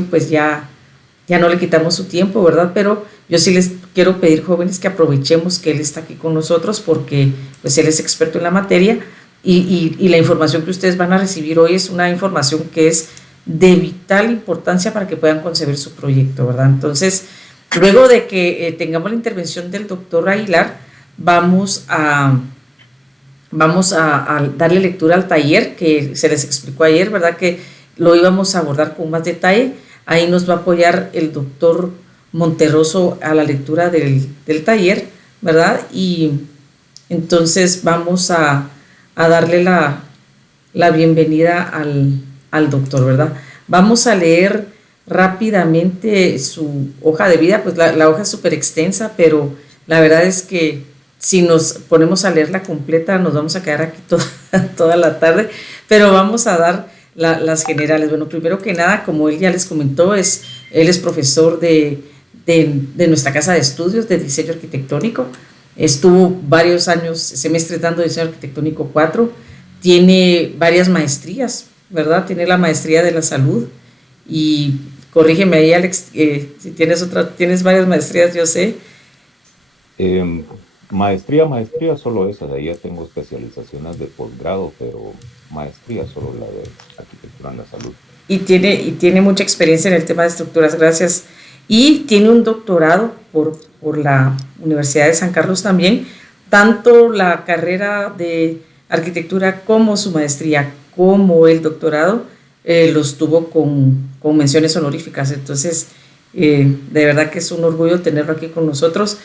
pues ya no le quitamos su tiempo, ¿verdad? Pero yo sí les quiero pedir, jóvenes, que aprovechemos que él está aquí con nosotros porque pues él es experto en la materia y la información que ustedes van a recibir hoy es una información que es de vital importancia para que puedan concebir su proyecto, ¿verdad? Entonces, luego de que tengamos la intervención del doctor Aguilar, vamos a darle lectura al taller que se les explicó ayer, ¿verdad? Que lo íbamos a abordar con más detalle. Ahí nos va a apoyar el doctor Monterroso a la lectura del taller, ¿verdad? Y entonces vamos a darle la bienvenida al doctor, ¿verdad? Vamos a leer rápidamente su hoja de vida, pues la hoja es súper extensa, pero la verdad es que si nos ponemos a leerla completa nos vamos a quedar aquí toda la tarde, pero vamos a dar las generales. Bueno, primero que nada, como él ya les comentó, él es profesor de nuestra casa de estudios de diseño arquitectónico. Estuvo varios años, semestres dando diseño arquitectónico 4, tiene varias maestrías, ¿verdad? Tiene la maestría de la salud y corrígeme ahí, Alex, si tienes varias maestrías, yo sé. Em, maestría, solo esa, de ahí ya tengo especializaciones de posgrado, pero maestría solo la de arquitectura en la salud. Y tiene mucha experiencia en el tema de estructuras, gracias. Y tiene un doctorado por la Universidad de San Carlos también, tanto la carrera de arquitectura como su maestría, como el doctorado, los tuvo con menciones honoríficas. Entonces, de verdad que es un orgullo tenerlo aquí con nosotros.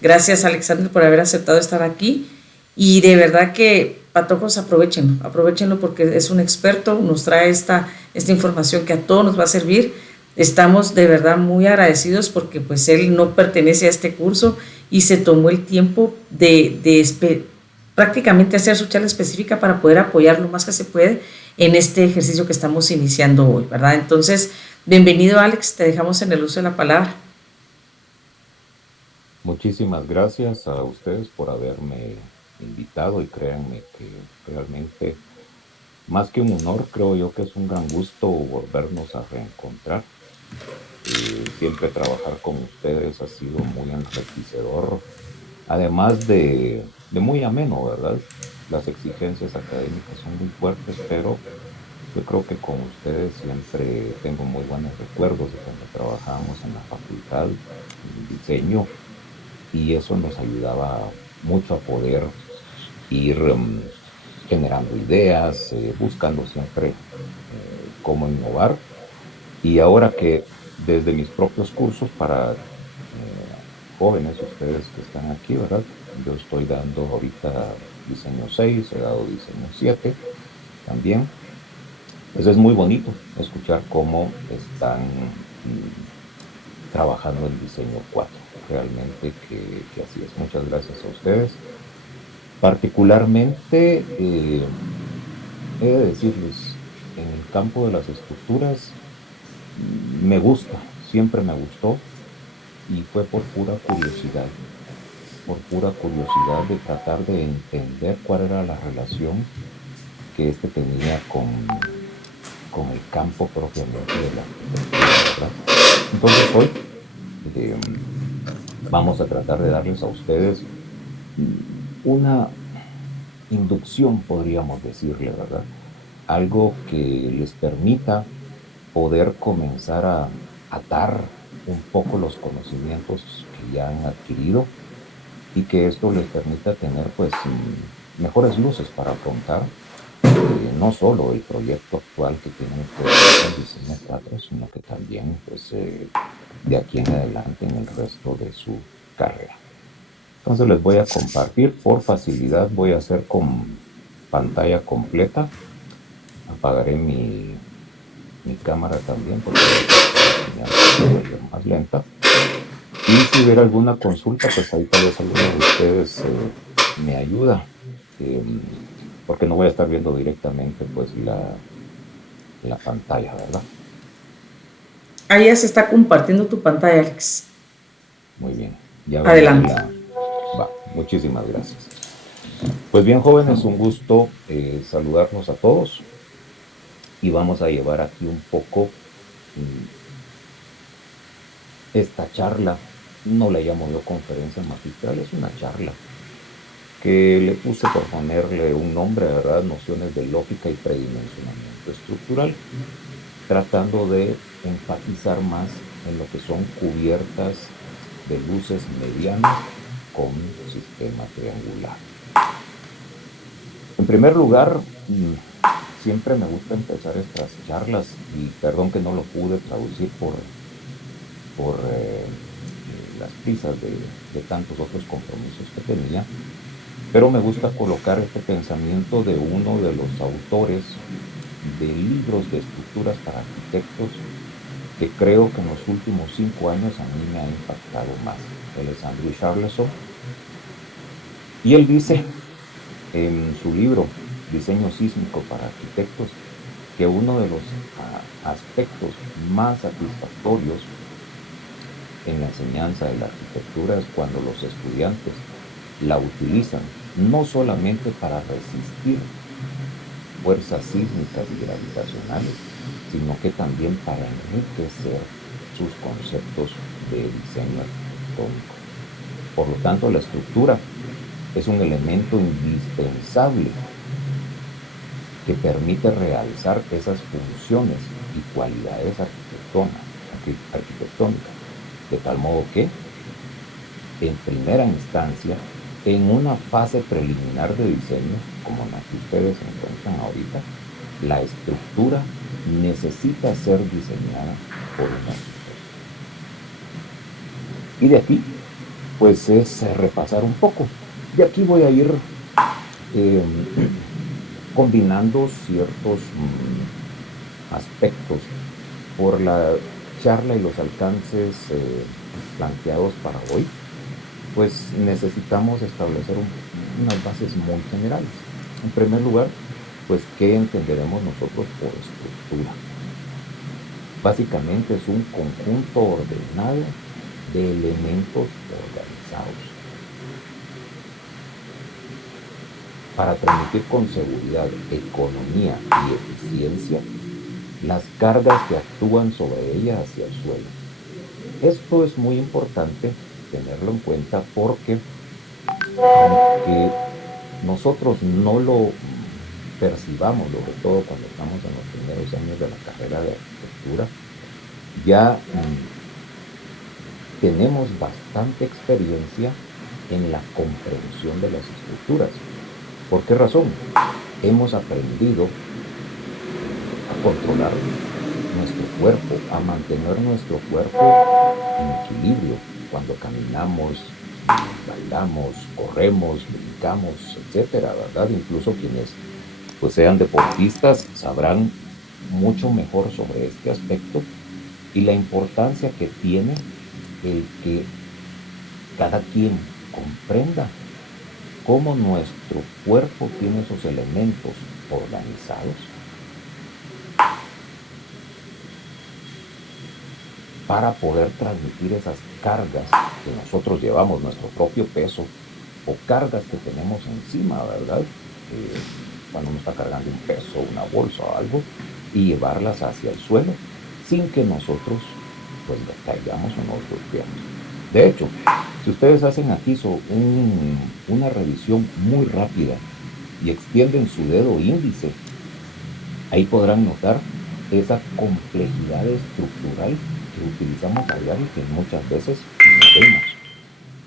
Gracias, Alexander, por haber aceptado estar aquí. Y de verdad que, patojos, aprovechenlo porque es un experto, nos trae esta información que a todos nos va a servir. Estamos de verdad muy agradecidos porque pues él no pertenece a este curso y se tomó el tiempo de prácticamente hacer su charla específica para poder apoyar lo más que se puede en este ejercicio que estamos iniciando hoy, ¿verdad? Entonces, bienvenido, Alex, te dejamos en el uso de la palabra. Muchísimas gracias a ustedes por haberme invitado y créanme que realmente, más que un honor, creo yo que es un gran gusto volvernos a reencontrar. Siempre trabajar con ustedes ha sido muy enriquecedor, además de muy ameno, ¿verdad? Las exigencias académicas son muy fuertes, pero yo creo que con ustedes siempre tengo muy buenos recuerdos de cuando trabajábamos en la facultad, en diseño, y eso nos ayudaba mucho a poder ir generando ideas, buscando siempre cómo innovar. Y ahora que desde mis propios cursos para jóvenes, ustedes que están aquí, ¿verdad? Yo estoy dando ahorita diseño 6, he dado diseño 7 también. Pues es muy bonito escuchar cómo están trabajando en diseño 4. Realmente que así es. Muchas gracias a ustedes. Particularmente, he de decirles, en el campo de las estructuras, me gusta, siempre me gustó, y fue por pura curiosidad de tratar de entender cuál era la relación que este tenía con el campo propiamente de la arquitectura, ¿verdad? Entonces hoy eh, vamos a tratar de darles a ustedes una inducción, podríamos decirle, ¿verdad? Algo que les permita poder comenzar a atar un poco los conocimientos que ya han adquirido y que esto les permita tener pues mejores luces para afrontar no solo el proyecto actual que tienen ustedes en Diseño 4, sino que también pues de aquí en adelante en el resto de su carrera. Entonces les voy a compartir, por facilidad voy a hacer con pantalla completa. Apagaré mi cámara también porque la señal puede ir más lenta. Y si hubiera alguna consulta, pues ahí tal vez alguno de ustedes me ayuda, eh, porque no voy a estar viendo directamente pues la pantalla, ¿verdad? Ahí ya se está compartiendo tu pantalla, Alex. Muy bien, ya ven ahí Adelante. la... Va, muchísimas gracias. Pues bien, jóvenes, un gusto saludarnos a todos y vamos a llevar aquí un poco esta charla, no la llamo yo conferencia magistral, es una charla que le puse por ponerle un nombre, ¿verdad? Nociones de lógica y predimensionamiento estructural, tratando de enfatizar más en lo que son cubiertas de luces medianas con sistema triangular. En primer lugar, siempre me gusta empezar estas charlas, y perdón que no lo pude traducir por las prisas de tantos otros compromisos que tenía, pero me gusta colocar este pensamiento de uno de los autores de libros de estructuras para arquitectos que creo que en los últimos 5 años a mí me ha impactado más. Él es Andrew Charleson, y él dice en su libro Diseño sísmico para arquitectos que uno de los aspectos más satisfactorios en la enseñanza de la arquitectura es cuando los estudiantes la utilizan no solamente para resistir fuerzas sísmicas y gravitacionales, sino que también para enriquecer sus conceptos de diseño arquitectónico. Por lo tanto, la estructura es un elemento indispensable que permite realzar esas funciones y cualidades arquitectónicas, de tal modo que, en primera instancia, en una fase preliminar de diseño, como la que ustedes se encuentran ahorita, la estructura necesita ser diseñada por un arquitecto. Y de aquí, pues es repasar un poco. Y aquí voy a ir combinando ciertos aspectos por la charla y los alcances planteados para hoy, pues necesitamos establecer unas bases muy generales. En primer lugar, pues, ¿qué entenderemos nosotros por estructura? Básicamente es un conjunto ordenado de elementos organizados para transmitir con seguridad, economía y eficiencia las cargas que actúan sobre ella hacia el suelo. Esto es muy importante tenerlo en cuenta porque, aunque nosotros no lo percibamos, sobre todo cuando estamos en los primeros años de la carrera de arquitectura, ya tenemos bastante experiencia en la comprensión de las estructuras. ¿Por qué razón? Hemos aprendido a controlar nuestro cuerpo, a mantener nuestro cuerpo en equilibrio cuando caminamos, bailamos, corremos, brincamos, etcétera, ¿verdad? Incluso quienes pues sean deportistas sabrán mucho mejor sobre este aspecto y la importancia que tiene el que cada quien comprenda cómo nuestro cuerpo tiene esos elementos organizados para poder transmitir esas cargas que nosotros llevamos, nuestro propio peso, o cargas que tenemos encima, ¿verdad? Cuando uno está cargando un peso, una bolsa o algo, y llevarlas hacia el suelo sin que nosotros pues le caigamos o nos golpeemos. De hecho, si ustedes hacen aquí una revisión muy rápida y extienden su dedo índice, ahí podrán notar esa complejidad estructural que utilizamos a diario y que muchas veces no vemos.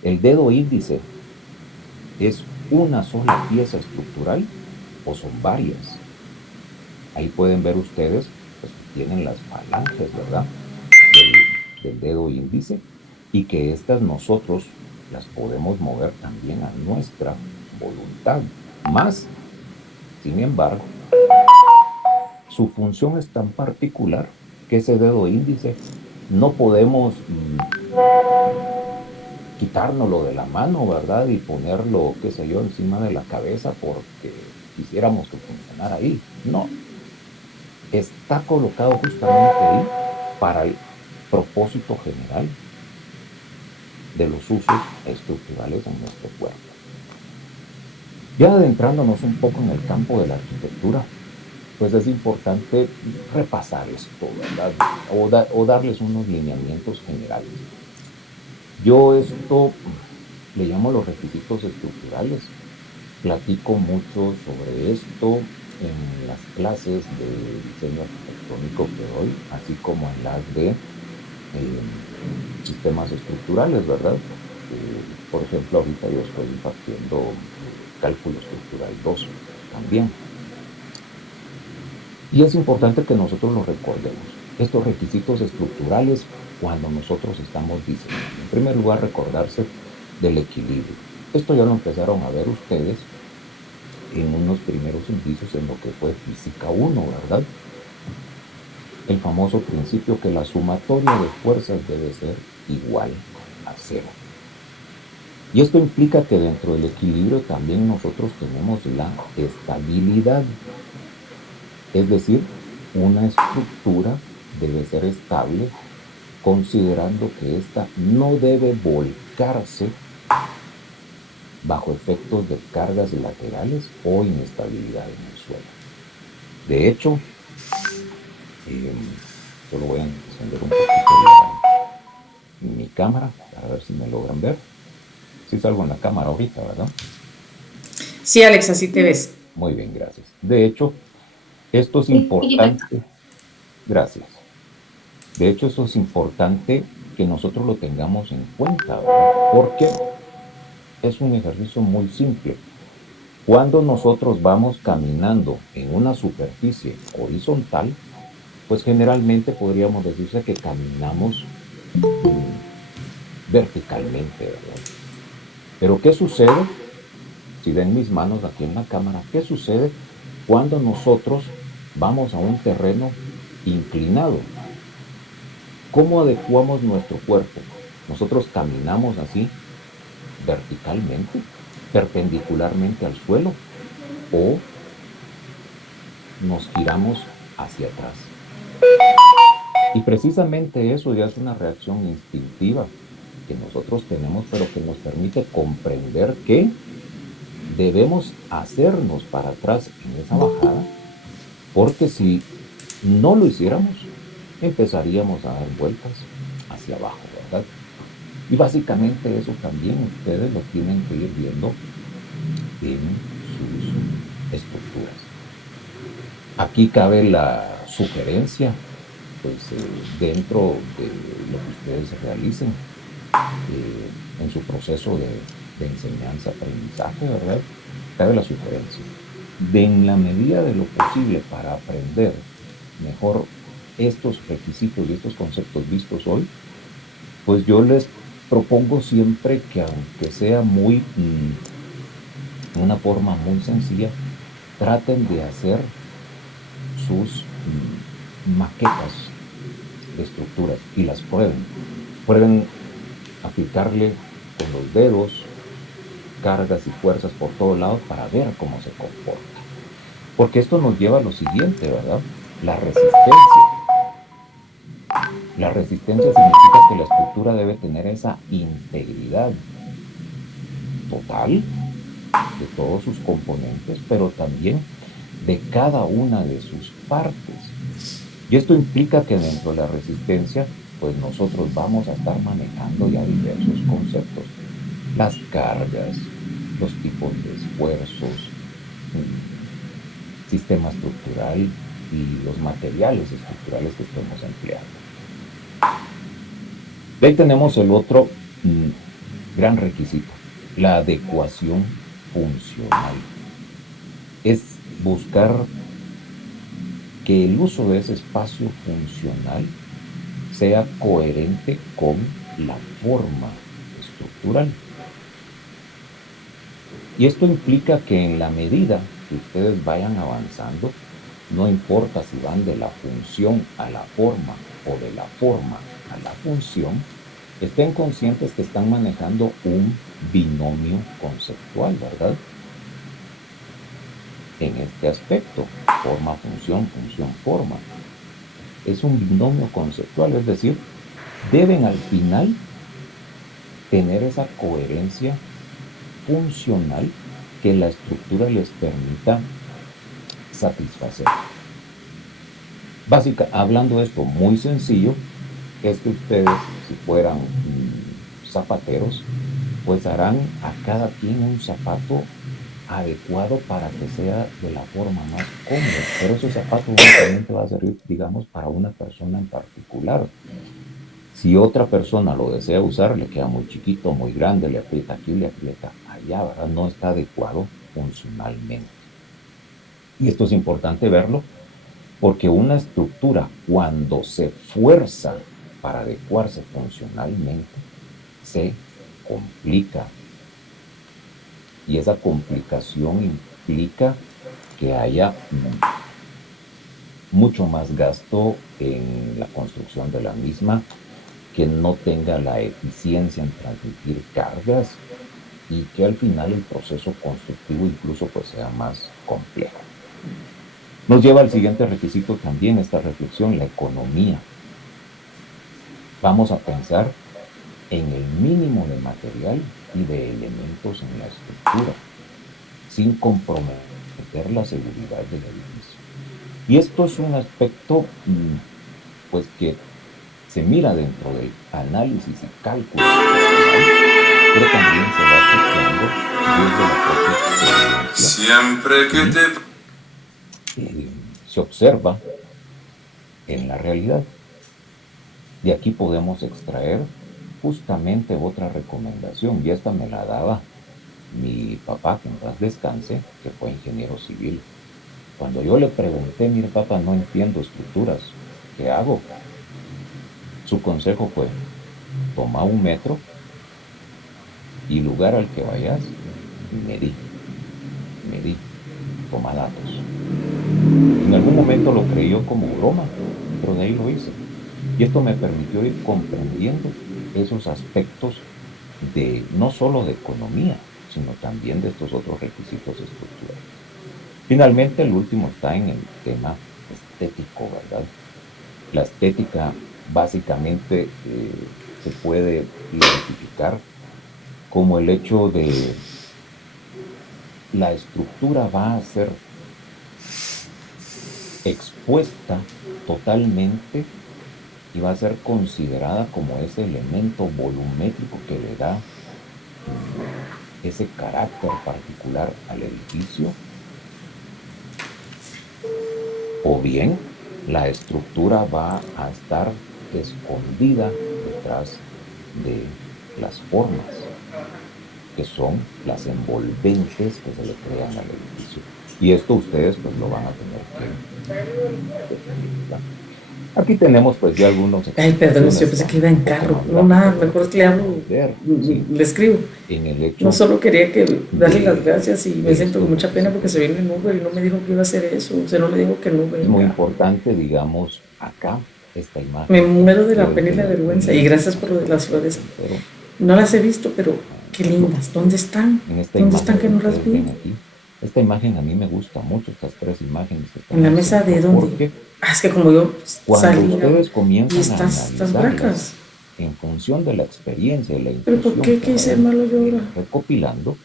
El dedo índice es una sola pieza estructural o son varias. Ahí pueden ver ustedes, pues tienen las falanges, ¿verdad? Del dedo índice, y que estas nosotros las podemos mover también a nuestra voluntad. Más, sin embargo, su función es tan particular que ese dedo índice no podemos quitárnoslo de la mano, ¿verdad? Y ponerlo, qué sé yo, encima de la cabeza porque quisiéramos que funcionara ahí. No. Está colocado justamente ahí para el propósito general de los usos estructurales en nuestro cuerpo. Ya adentrándonos un poco en el campo de la arquitectura, pues es importante repasar esto, ¿verdad? O darles unos lineamientos generales. Yo esto le llamo los requisitos estructurales. Platico mucho sobre esto en las clases de diseño arquitectónico que doy, así como en las de sistemas estructurales, ¿verdad? Por ejemplo, ahorita yo estoy impartiendo cálculo estructural 2 también. Y es importante que nosotros lo recordemos, estos requisitos estructurales cuando nosotros estamos diseñando. En primer lugar, recordarse del equilibrio. Esto ya lo empezaron a ver ustedes en unos primeros indicios en lo que fue física 1, ¿verdad? El famoso principio que la sumatoria de fuerzas debe ser igual a cero. Y esto implica que dentro del equilibrio también nosotros tenemos la estabilidad. Es decir, una estructura debe ser estable considerando que ésta no debe volcarse bajo efectos de cargas laterales o inestabilidad en el suelo. De hecho, solo voy a encender un poquito mi cámara para ver si me logran ver. Sí salgo en la cámara ahorita, ¿verdad? Sí, Alex, así te ves. Muy bien, gracias. De hecho, esto es importante. Gracias. De hecho, esto es importante que nosotros lo tengamos en cuenta, ¿verdad? Porque es un ejercicio muy simple. Cuando nosotros vamos caminando en una superficie horizontal, pues generalmente podríamos decirse que caminamos verticalmente, ¿verdad? Pero ¿qué sucede? Si ven mis manos aquí en la cámara, ¿qué sucede cuando nosotros vamos a un terreno inclinado? ¿Cómo adecuamos nuestro cuerpo? Nosotros caminamos así verticalmente, perpendicularmente al suelo, o nos giramos hacia atrás. Y precisamente eso ya es una reacción instintiva que nosotros tenemos, pero que nos permite comprender que debemos hacernos para atrás en esa bajada, porque si no lo hiciéramos, empezaríamos a dar vueltas hacia abajo, ¿verdad? Y básicamente eso también ustedes lo tienen que ir viendo en sus estructuras. Aquí cabe la sugerencia, pues dentro de lo que ustedes realicen en su proceso de enseñanza-aprendizaje, ¿verdad? Cabe la sugerencia de, en la medida de lo posible, para aprender mejor estos requisitos y estos conceptos vistos hoy, pues yo les propongo siempre que, aunque sea una forma muy sencilla, traten de hacer sus maquetas de estructuras y las prueben. Prueben aplicarle con los dedos cargas y fuerzas por todos lados para ver cómo se comporta. Porque esto nos lleva a lo siguiente, ¿verdad? La resistencia. La resistencia significa que la estructura debe tener esa integridad total de todos sus componentes, pero también de cada una de sus partes. Y esto implica que dentro de la resistencia, pues nosotros vamos a estar manejando ya diversos conceptos. Las cargas, los tipos de esfuerzos, sistema estructural y los materiales estructurales que estamos empleando. De ahí tenemos el otro gran requisito, la adecuación funcional. Es buscar que el uso de ese espacio funcional sea coherente con la forma estructural. Y esto implica que en la medida que ustedes vayan avanzando, no importa si van de la función a la forma o de la forma a la función, estén conscientes que están manejando un binomio conceptual, ¿verdad? En este aspecto, forma-función, función-forma. Es un binomio conceptual, es decir, deben al final tener esa coherencia funcional que la estructura les permita satisfacer. Hablando de esto muy sencillo, es que ustedes, si fueran zapateros, pues harán a cada quien un zapato adecuado para que sea de la forma más cómoda. Pero ese zapato únicamente va a servir, digamos, para una persona en particular. Si otra persona lo desea usar, le queda muy chiquito, muy grande, le aprieta aquí, le aprieta allá, ¿verdad? No está adecuado funcionalmente. Y esto es importante verlo porque una estructura, cuando se fuerza para adecuarse funcionalmente, se complica. Y esa complicación implica que haya mucho más gasto en la construcción de la misma, que no tenga la eficiencia en transmitir cargas y que al final el proceso constructivo incluso pues sea más complejo. Nos lleva al siguiente requisito también, esta reflexión, la economía. Vamos a pensar en el mínimo de material y de elementos en la estructura, sin comprometer la seguridad del edificio. Y esto es un aspecto pues que se mira dentro del análisis y cálculo estructural, pero también se va chequeando desde la propia experiencia. Siempre que se observa en la realidad. De aquí podemos extraer justamente otra recomendación, y esta me la daba mi papá, que en paz descanse, que fue ingeniero civil. Cuando yo le pregunté, mire papá, no entiendo estructuras, ¿qué hago? Su consejo fue, toma un metro y lugar al que vayas, medí, toma datos. En algún momento lo creyó como broma, pero de ahí lo hice. Y esto me permitió ir comprendiendo esos aspectos de no solo de economía, sino también de estos otros requisitos estructurales. Finalmente, el último está en el tema estético, ¿verdad? La estética básicamente se puede identificar como el hecho de la estructura va a ser expuesta totalmente y va a ser considerada como ese elemento volumétrico que le da ese carácter particular al edificio, o bien la estructura va a estar escondida detrás de las formas, que son las envolventes que se le crean al edificio. Y esto ustedes pues lo van a tener que definir. Aquí tenemos pues ya algunos. Ay, perdón, yo pensé que iba en carro. No, nada, mejor le hablo, sí, le escribo. En el hecho no solo quería darle las gracias y me siento con mucha pena porque se viene en Uber y no me dijo que iba a hacer eso. O sea, no me dijo que no venga. Es muy importante, digamos, acá, esta imagen. Me muero de la pena y la vergüenza. Y gracias por lo de las flores. No las he visto, pero qué lindas. ¿Dónde están? ¿Dónde están que no las vi? Esta imagen a mí me gusta mucho, estas tres imágenes que están ¿En la mesa de dónde? Es que como yo salí, ustedes comienzan y estas bracas en función de la experiencia y la ¿pero por qué hice malo yo ahora? Recopilando,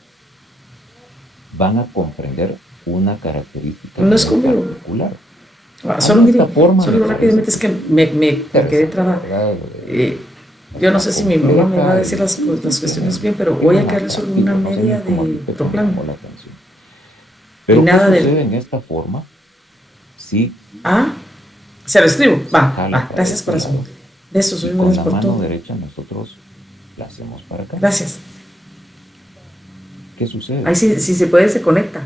van a comprender una característica no es particular. Solo mire, solo rápidamente es que me quedé trabada. Yo no sé si mi mamá me va a decir las cuestiones bien, pero voy a quedarle solo una media de Proplan. Pero y nada de en esta forma, sí. Se lo escribo. Va, gracias corazón. Besos, soy con la mano derecha nosotros la hacemos para acá. Gracias. ¿Qué sucede? Ahí si se puede se conecta.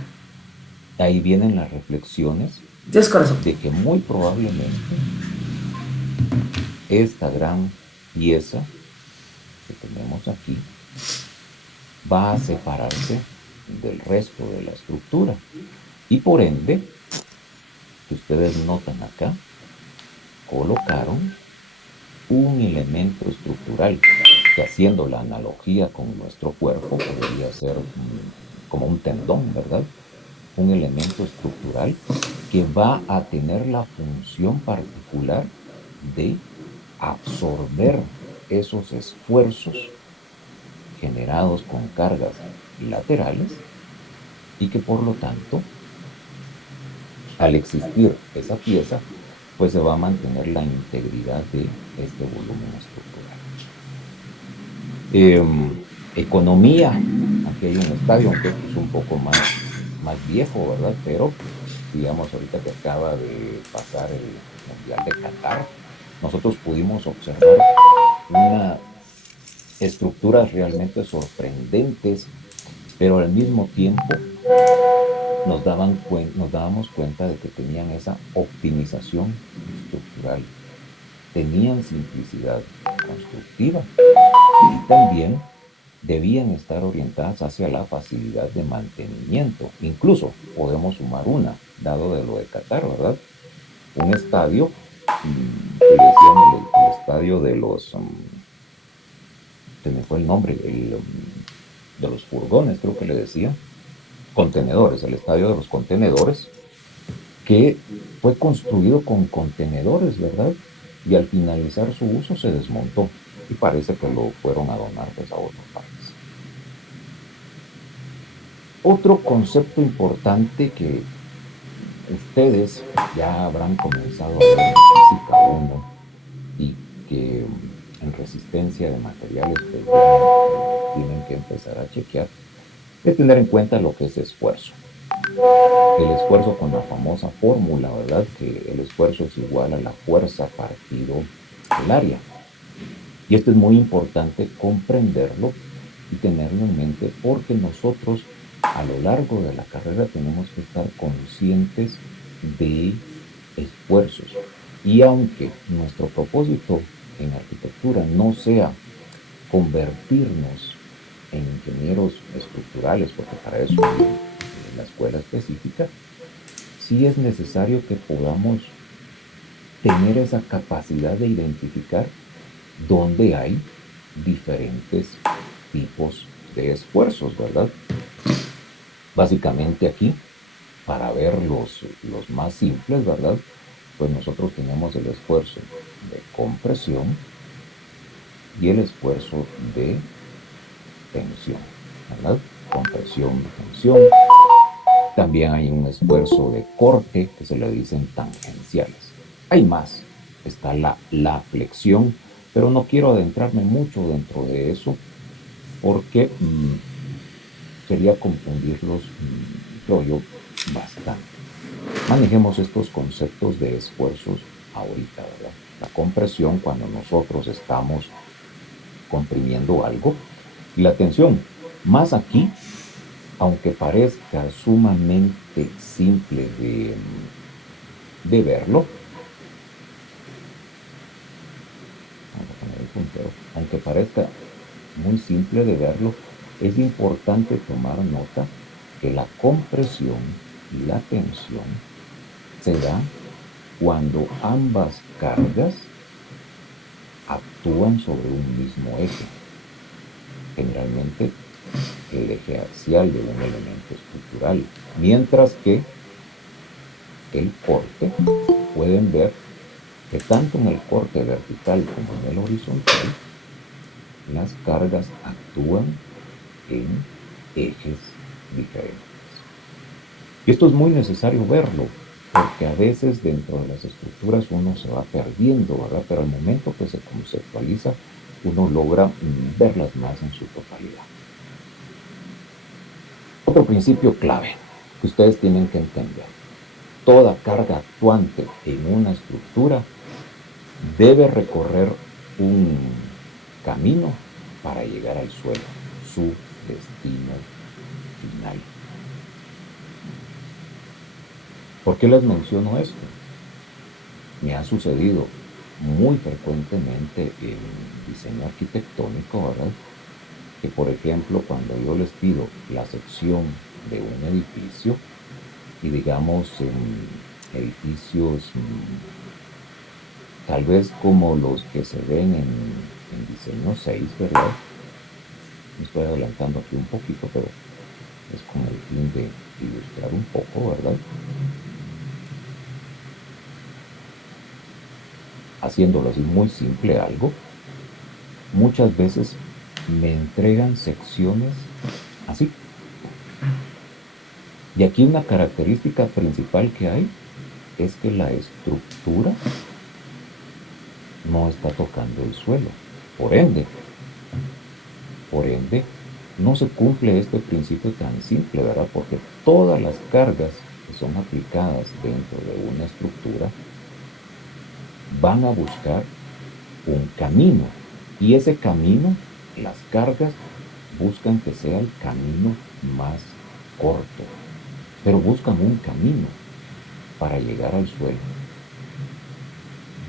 Ahí vienen las reflexiones. Dios corazón. De que muy probablemente esta gran pieza que tenemos aquí va a separarse del resto de la estructura y por ende, que ustedes notan acá, colocaron un elemento estructural que, haciendo la analogía con nuestro cuerpo, podría ser como un tendón, ¿verdad? Un elemento estructural que va a tener la función particular de absorber esos esfuerzos generados con cargas laterales y que por lo tanto, al existir esa pieza, pues se va a mantener la integridad de este volumen estructural. Economía, aquí hay un estadio, aunque esto es un poco más viejo, ¿verdad? Pero digamos, ahorita que acaba de pasar el Mundial de Qatar, nosotros pudimos observar unas estructuras realmente sorprendentes, pero al mismo tiempo nos dábamos cuenta de que tenían esa optimización estructural, tenían simplicidad constructiva y también debían estar orientadas hacia la facilidad de mantenimiento. Incluso podemos sumar una, dado de lo de Qatar, ¿verdad? Un estadio, que le decían el estadio de los, se me fue el nombre, de los furgones, creo que le decía, contenedores, el estadio de los contenedores, que fue construido con contenedores, ¿verdad? Y al finalizar su uso se desmontó y parece que lo fueron a donar pues, a otros países. Otro concepto importante que ustedes ya habrán comenzado a ver en física 1 y que en resistencia de materiales pues, tienen que empezar a chequear, es tener en cuenta lo que es esfuerzo. El esfuerzo con la famosa fórmula, ¿verdad? Que el esfuerzo es igual a la fuerza partido el área. Y esto es muy importante comprenderlo y tenerlo en mente porque nosotros a lo largo de la carrera tenemos que estar conscientes de esfuerzos. Y aunque nuestro propósito en arquitectura no sea convertirnos en ingenieros estructurales, porque para eso hay la escuela específica, sí es necesario que podamos tener esa capacidad de identificar dónde hay diferentes tipos de esfuerzos, ¿verdad? Básicamente aquí, para ver los más simples, ¿verdad? Pues nosotros tenemos el esfuerzo de compresión y el esfuerzo de tensión, ¿verdad? Compresión y tensión. También hay un esfuerzo de corte que se le dicen tangenciales. Hay más. Está la flexión, pero no quiero adentrarme mucho dentro de eso porque sería confundirlos, creo yo, bastante. Manejemos estos conceptos de esfuerzos ahorita, ¿verdad? La compresión cuando nosotros estamos comprimiendo algo y la tensión. Más aquí, aunque parezca sumamente simple de verlo, vamos a poner el puntero, aunque parezca muy simple de verlo, es importante tomar nota que la compresión y la tensión se da cuando ambas cargas actúan sobre un mismo eje, generalmente el eje axial de un elemento estructural, mientras que el corte, pueden ver que tanto en el corte vertical como en el horizontal, las cargas actúan en ejes diferentes. Y esto es muy necesario verlo, porque a veces dentro de las estructuras uno se va perdiendo, ¿verdad? Pero al momento que se conceptualiza, uno logra verlas más en su totalidad. Otro principio clave que ustedes tienen que entender. Toda carga actuante en una estructura debe recorrer un camino para llegar al suelo, su destino final. ¿Por qué les menciono esto? Me ha sucedido muy frecuentemente en diseño arquitectónico, ¿verdad? Que por ejemplo, cuando yo les pido la sección de un edificio, y digamos en edificios tal vez como los que se ven en diseño 6, ¿verdad? Me estoy adelantando aquí un poquito, pero es con el fin de ilustrar un poco, ¿verdad? Haciéndolo así muy simple algo, muchas veces me entregan secciones así. Y aquí una característica principal que hay es que la estructura no está tocando el suelo. Por ende, no se cumple este principio tan simple, ¿verdad? Porque todas las cargas que son aplicadas dentro de una estructura van a buscar un camino. Y ese camino, las cargas buscan que sea el camino más corto, pero buscan un camino para llegar al suelo.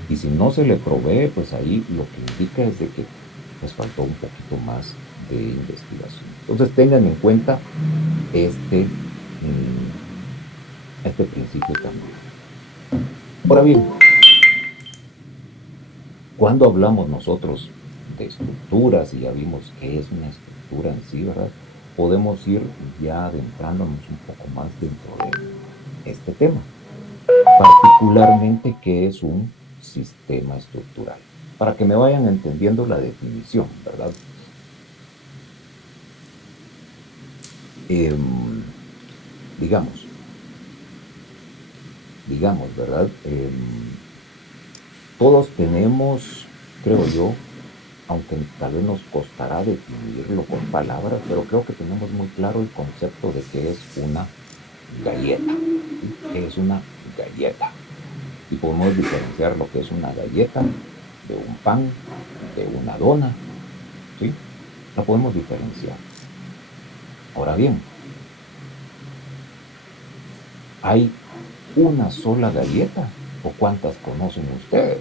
Y si no se le provee, pues ahí lo que indica es de que les faltó un poquito más de investigación. Entonces tengan en cuenta este principio también. Ahora bien, cuando hablamos nosotros de estructuras y ya vimos qué es una estructura en sí, ¿verdad? Podemos ir ya adentrándonos un poco más dentro de este tema, particularmente qué es un sistema estructural, para que me vayan entendiendo la definición, ¿verdad? Digamos, ¿verdad? Todos tenemos, creo yo, aunque tal vez nos costará definirlo con palabras, pero creo que tenemos muy claro el concepto de qué es una galleta. ¿Sí? ¿Qué es una galleta? Y podemos diferenciar lo que es una galleta de un pan, de una dona, ¿sí? La podemos diferenciar. Ahora bien, ¿hay una sola galleta o cuántas conocen ustedes?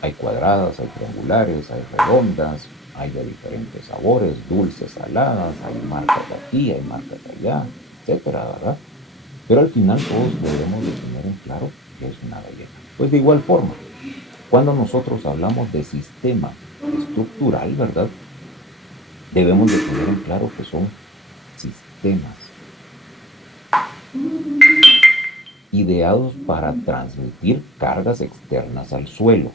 Hay cuadradas, hay triangulares, hay redondas, hay de diferentes sabores, dulces, saladas, hay marcas aquí, hay marcas allá, etcétera, ¿verdad? Pero al final todos debemos de tener en claro qué es una galleta. Pues de igual forma, cuando nosotros hablamos de sistema estructural, ¿verdad? Debemos de tener en claro que son sistemas ideados para transmitir cargas externas al suelo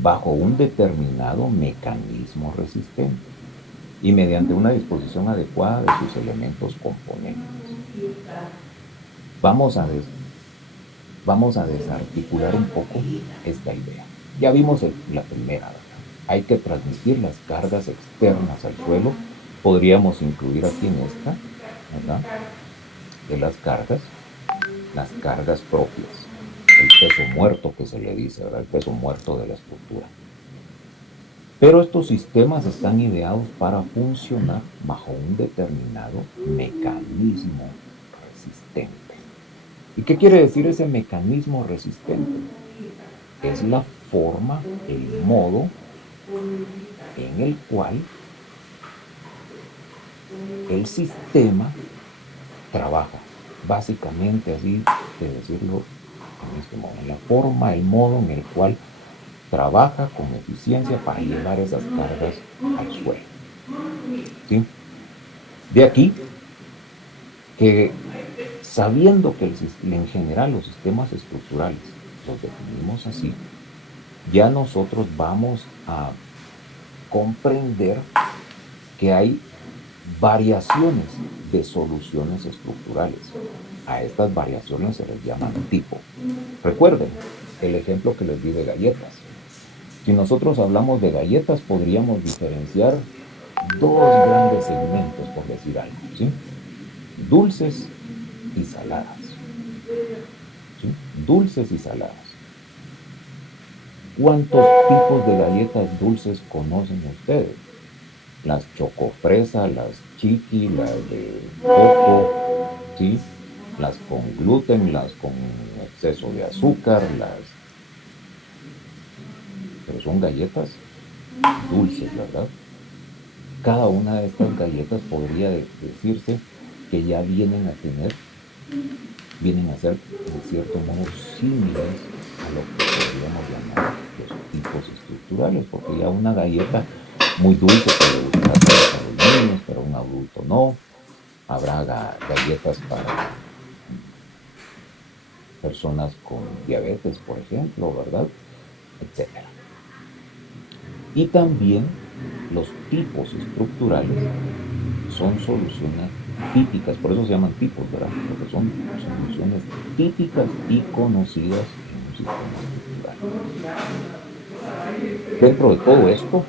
bajo un determinado mecanismo resistente y mediante una disposición adecuada de sus elementos componentes. Vamos a desarticular un poco esta idea. Ya vimos la primera, ¿verdad? Hay que transmitir las cargas externas al suelo. Podríamos incluir aquí en esta, ¿verdad? De las cargas propias, el peso muerto que se le dice, ¿verdad? El peso muerto de la estructura. Pero estos sistemas están ideados para funcionar bajo un determinado mecanismo resistente. ¿Y qué quiere decir ese mecanismo resistente? Es la forma, el modo en el cual el sistema trabaja. Básicamente, así de decirlo en este modo, la forma, el modo en el cual trabaja con eficiencia para llevar esas cargas al suelo. ¿Sí? De aquí que sabiendo que en general los sistemas estructurales los definimos así, ya nosotros vamos a comprender que hay variaciones de soluciones estructurales. A estas variaciones se les llama tipo. Recuerden el ejemplo que les di de galletas. Si nosotros hablamos de galletas, podríamos diferenciar dos grandes segmentos, por decir algo, ¿sí? Dulces y saladas. ¿Sí? Dulces y saladas. ¿Cuántos tipos de galletas dulces conocen ustedes? Las chocofresa, las chiqui, las de coco, ¿sí? Las con gluten, las con exceso de azúcar, pero son galletas dulces, ¿verdad? Cada una de estas galletas podría decirse que ya vienen a ser de cierto modo similares a lo que podríamos llamar los tipos estructurales, porque ya una galleta muy dulce puede gustar para los niños, pero un adulto no. Habrá galletas para personas con diabetes, por ejemplo, ¿verdad? Etcétera. Y también los tipos estructurales son soluciones típicas, por eso se llaman tipos, ¿verdad? Porque son soluciones típicas y conocidas en un sistema estructural. Dentro de todo esto,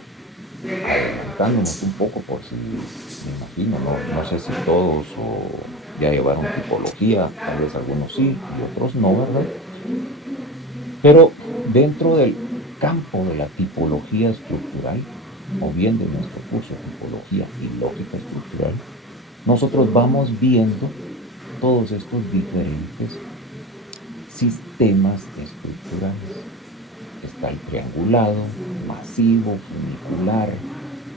adelantándonos un poco por si, me imagino, no sé si todos o ya llevaron tipología, tal vez algunos sí y otros no, ¿verdad? Pero dentro del campo de la tipología estructural, o bien de nuestro curso de tipología y lógica estructural, nosotros vamos viendo todos estos diferentes sistemas estructurales. Está el triangulado, masivo, funicular,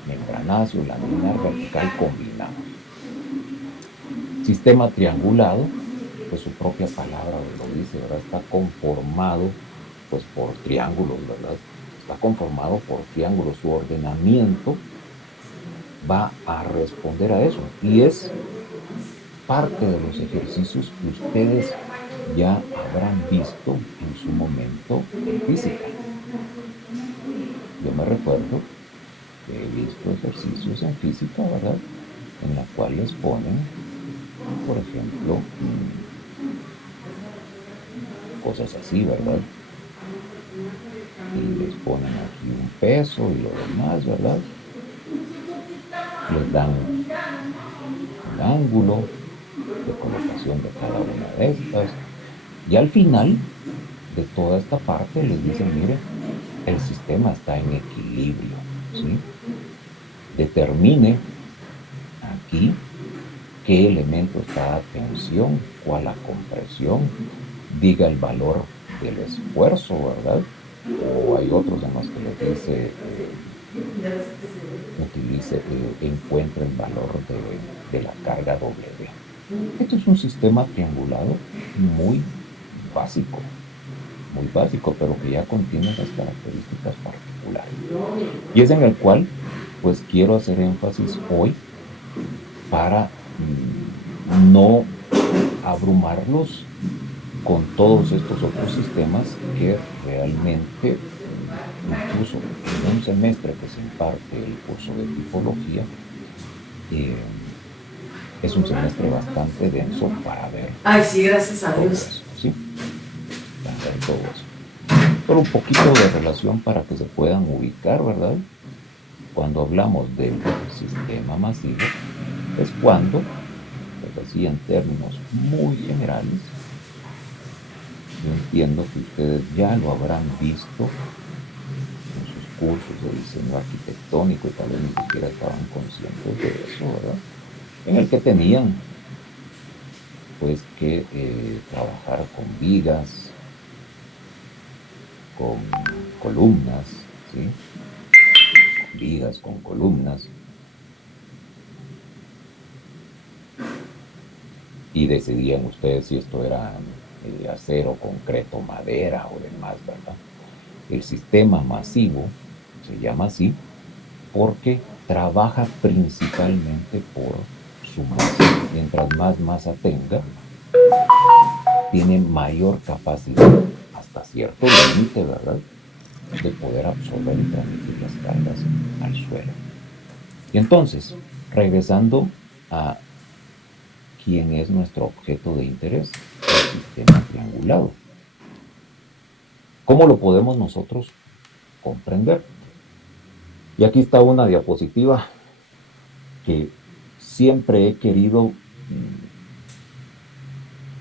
membranáceo, laminar, vertical, combinado. Sistema triangulado, pues su propia palabra lo dice, ¿verdad? Está conformado pues por triángulos, ¿verdad? Está conformado por triángulos. Su ordenamiento va a responder a eso y es parte de los ejercicios que ustedes ya habrán visto en su momento en física. Yo me recuerdo que he visto ejercicios en física, ¿verdad? En la cual les ponen, por ejemplo, cosas así, ¿verdad? Y les ponen aquí un peso y lo demás, ¿verdad? Les dan un ángulo de colocación de cada una de estas. Y al final de toda esta parte les dicen, mire, el sistema está en equilibrio, ¿sí? Determine aquí qué elemento está a tensión, cuál a compresión, diga el valor del esfuerzo, ¿verdad? O hay otros en los que les dice, encuentre el valor de la carga W. Esto es un sistema triangulado muy básico, pero que ya contiene esas características particulares. Y es en el cual, pues, quiero hacer énfasis hoy para no abrumarlos con todos estos otros sistemas que realmente, incluso en un semestre que se imparte el curso de tipología, es un semestre bastante denso para ver. Ay, sí, gracias a Dios. Eso, ¿sí? Para ver todo eso. Pero un poquito de relación para que se puedan ubicar, ¿verdad? Cuando hablamos del sistema masivo, es cuando, pues así en términos muy generales, yo entiendo que ustedes ya lo habrán visto en sus cursos de diseño arquitectónico y tal vez ni siquiera estaban conscientes de eso, ¿verdad? En el que tenían pues que trabajar con vigas, con columnas, ¿sí? Con vigas, con columnas, y decidían ustedes si esto era acero, concreto, madera o demás, ¿verdad? El sistema masivo se llama así porque trabaja principalmente por su masa. Mientras más masa tenga, tiene mayor capacidad, hasta cierto límite, ¿verdad?, de poder absorber y transmitir las cargas al suelo. Y entonces, regresando a quién es nuestro objeto de interés, el sistema triangulado. ¿Cómo lo podemos nosotros comprender? Y aquí está una diapositiva que siempre he querido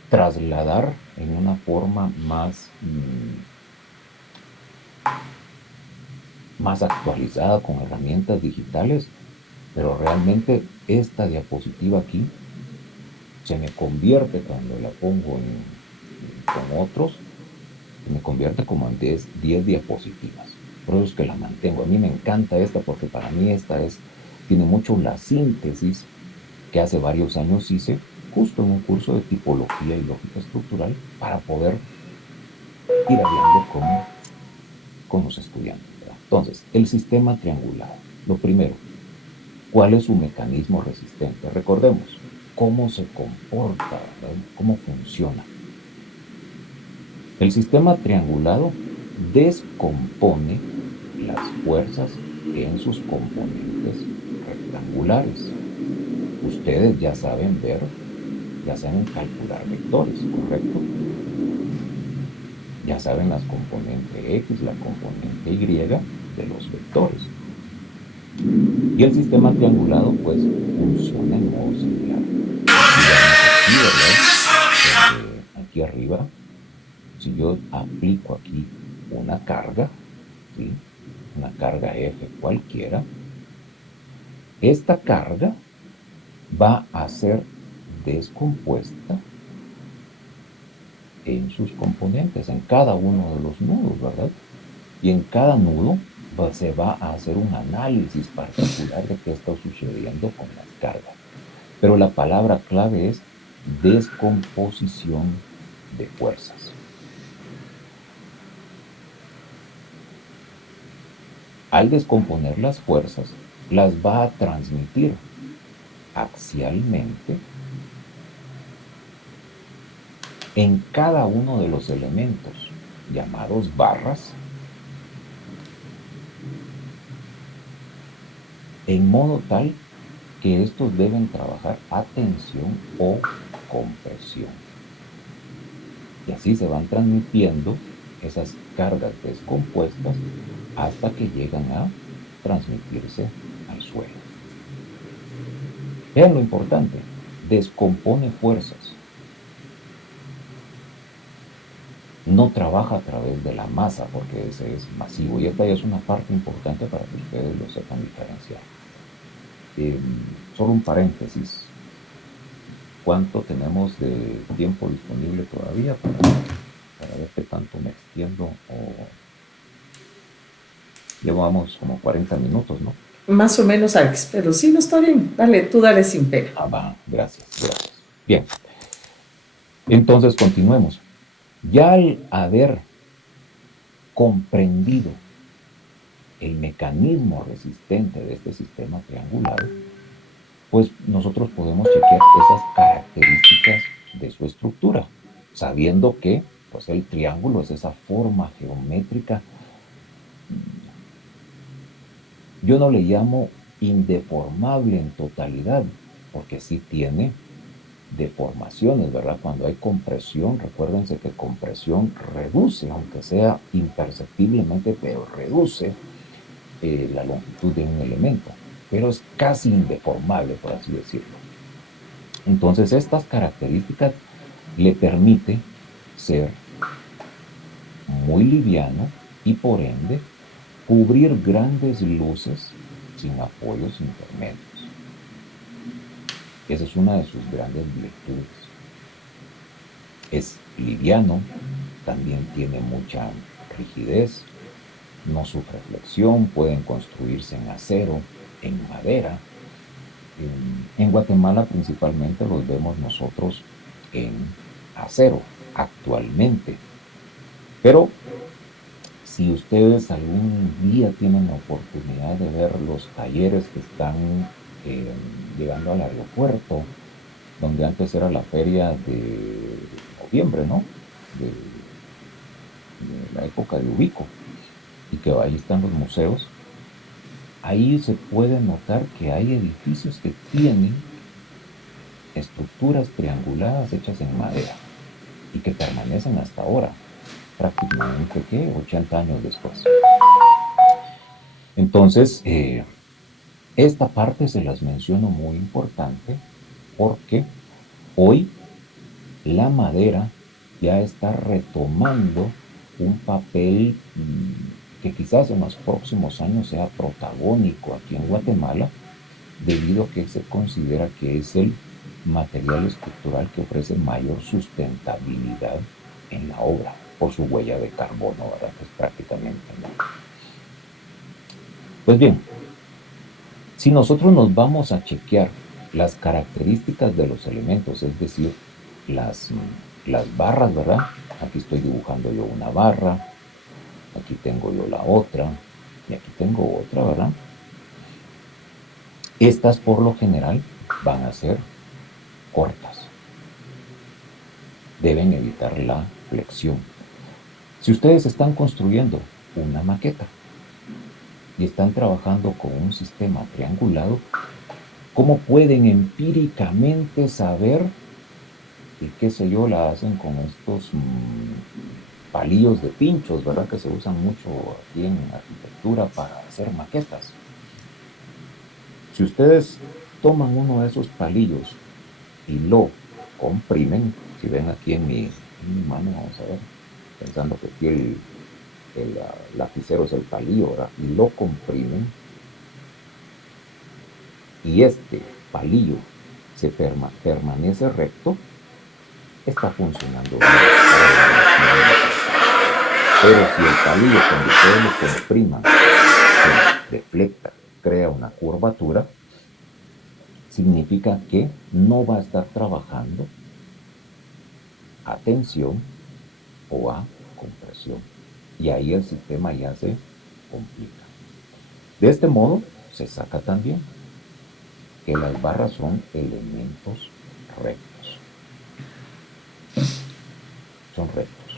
trasladar en una forma más actualizada con herramientas digitales, pero realmente esta diapositiva aquí se me convierte, cuando la pongo con otros, se me convierte como en 10 diapositivas. Por eso es que la mantengo. A mí me encanta esta porque para mí tiene mucho la síntesis que hace varios años hice justo en un curso de tipología y lógica estructural para poder ir hablando con los estudiantes, ¿verdad? Entonces, el sistema triangulado. Lo primero, ¿cuál es su mecanismo resistente? Recordemos, ¿cómo se comporta, ¿verdad? ¿Cómo funciona? El sistema triangulado descompone las fuerzas en sus componentes rectangulares. Ustedes ya saben ver, ya saben calcular vectores, ¿correcto? Ya saben las componentes X, la componente Y de los vectores. Y el sistema triangulado, pues, funciona en modo similar. Digamos aquí, ¿verdad? Aquí arriba, si yo aplico aquí una carga, ¿sí? Una carga F cualquiera, esta carga va a ser descompuesta en sus componentes, en cada uno de los nudos, ¿verdad? Y en cada nudo se va a hacer un análisis particular de qué está sucediendo con las cargas. Pero la palabra clave es descomposición de fuerzas. Al descomponer las fuerzas, las va a transmitir axialmente en cada uno de los elementos llamados barras, en modo tal que estos deben trabajar a tensión o compresión. Y así se van transmitiendo esas cargas descompuestas hasta que llegan a transmitirse al suelo. Vean lo importante, descompone fuerzas. No trabaja a través de la masa porque ese es masivo. Y esta ya es una parte importante para que ustedes lo sepan diferenciar. Solo un paréntesis. ¿Cuánto tenemos de tiempo disponible todavía para ver qué tanto me extiendo? Llevamos como 40 minutos, ¿no? Más o menos, Alex, pero sí, no está bien. Dale, tú dale sin pena. Va, gracias. Bien. Entonces, continuemos. Ya al haber comprendido el mecanismo resistente de este sistema triangular, pues nosotros podemos chequear esas características de su estructura, sabiendo que pues el triángulo es esa forma geométrica. Yo no le llamo indeformable en totalidad, porque sí tiene deformaciones, ¿verdad? Cuando hay compresión, recuérdense que compresión reduce, aunque sea imperceptiblemente, pero reduce la longitud de un elemento, pero es casi indeformable, por así decirlo. Entonces, estas características le permite ser muy liviano y por ende cubrir grandes luces sin apoyos intermedios. Esa es una de sus grandes virtudes. Es liviano, también tiene mucha rigidez, no sufre flexión, pueden construirse en acero, en madera. En Guatemala principalmente los vemos nosotros en acero actualmente. Pero si ustedes algún día tienen la oportunidad de ver los talleres que están llegando al aeropuerto, donde antes era la feria de noviembre, ¿no? De la época de Ubico, y que ahí están los museos, ahí se puede notar que hay edificios que tienen estructuras trianguladas hechas en madera y que permanecen hasta ahora, prácticamente, ¿qué? 80 años después. Entonces, esta parte se las menciono muy importante porque hoy la madera ya está retomando un papel que quizás en los próximos años sea protagónico aquí en Guatemala, debido a que se considera que es el material estructural que ofrece mayor sustentabilidad en la obra por su huella de carbono, ¿verdad? Pues prácticamente, ¿no? Pues bien, si nosotros nos vamos a chequear las características de los elementos, es decir, las barras, ¿verdad? Aquí estoy dibujando yo una barra, aquí tengo yo la otra, y aquí tengo otra, ¿verdad? Estas por lo general van a ser cortas. Deben evitar la flexión. Si ustedes están construyendo una maqueta y están trabajando con un sistema triangulado, ¿Cómo pueden empíricamente saber, y qué sé yo, la hacen con estos palillos de pinchos, ¿verdad? Que se usan mucho aquí en arquitectura para hacer maquetas. Si ustedes toman uno de esos palillos y lo comprimen, si ven aquí en mi mano, vamos a ver, pensando que aquí el lapicero es el palillo, ¿verdad? Y lo comprimen, y este palillo se permanece recto, está funcionando bien para la velocidad necesaria. Pero si el palillo, cuando ustedes lo compriman, se deflecta, crea una curvatura, significa que no va a estar trabajando a tensión o a compresión. Y ahí el sistema ya se complica. De este modo, se saca también que las barras son elementos rectos. Son rectos.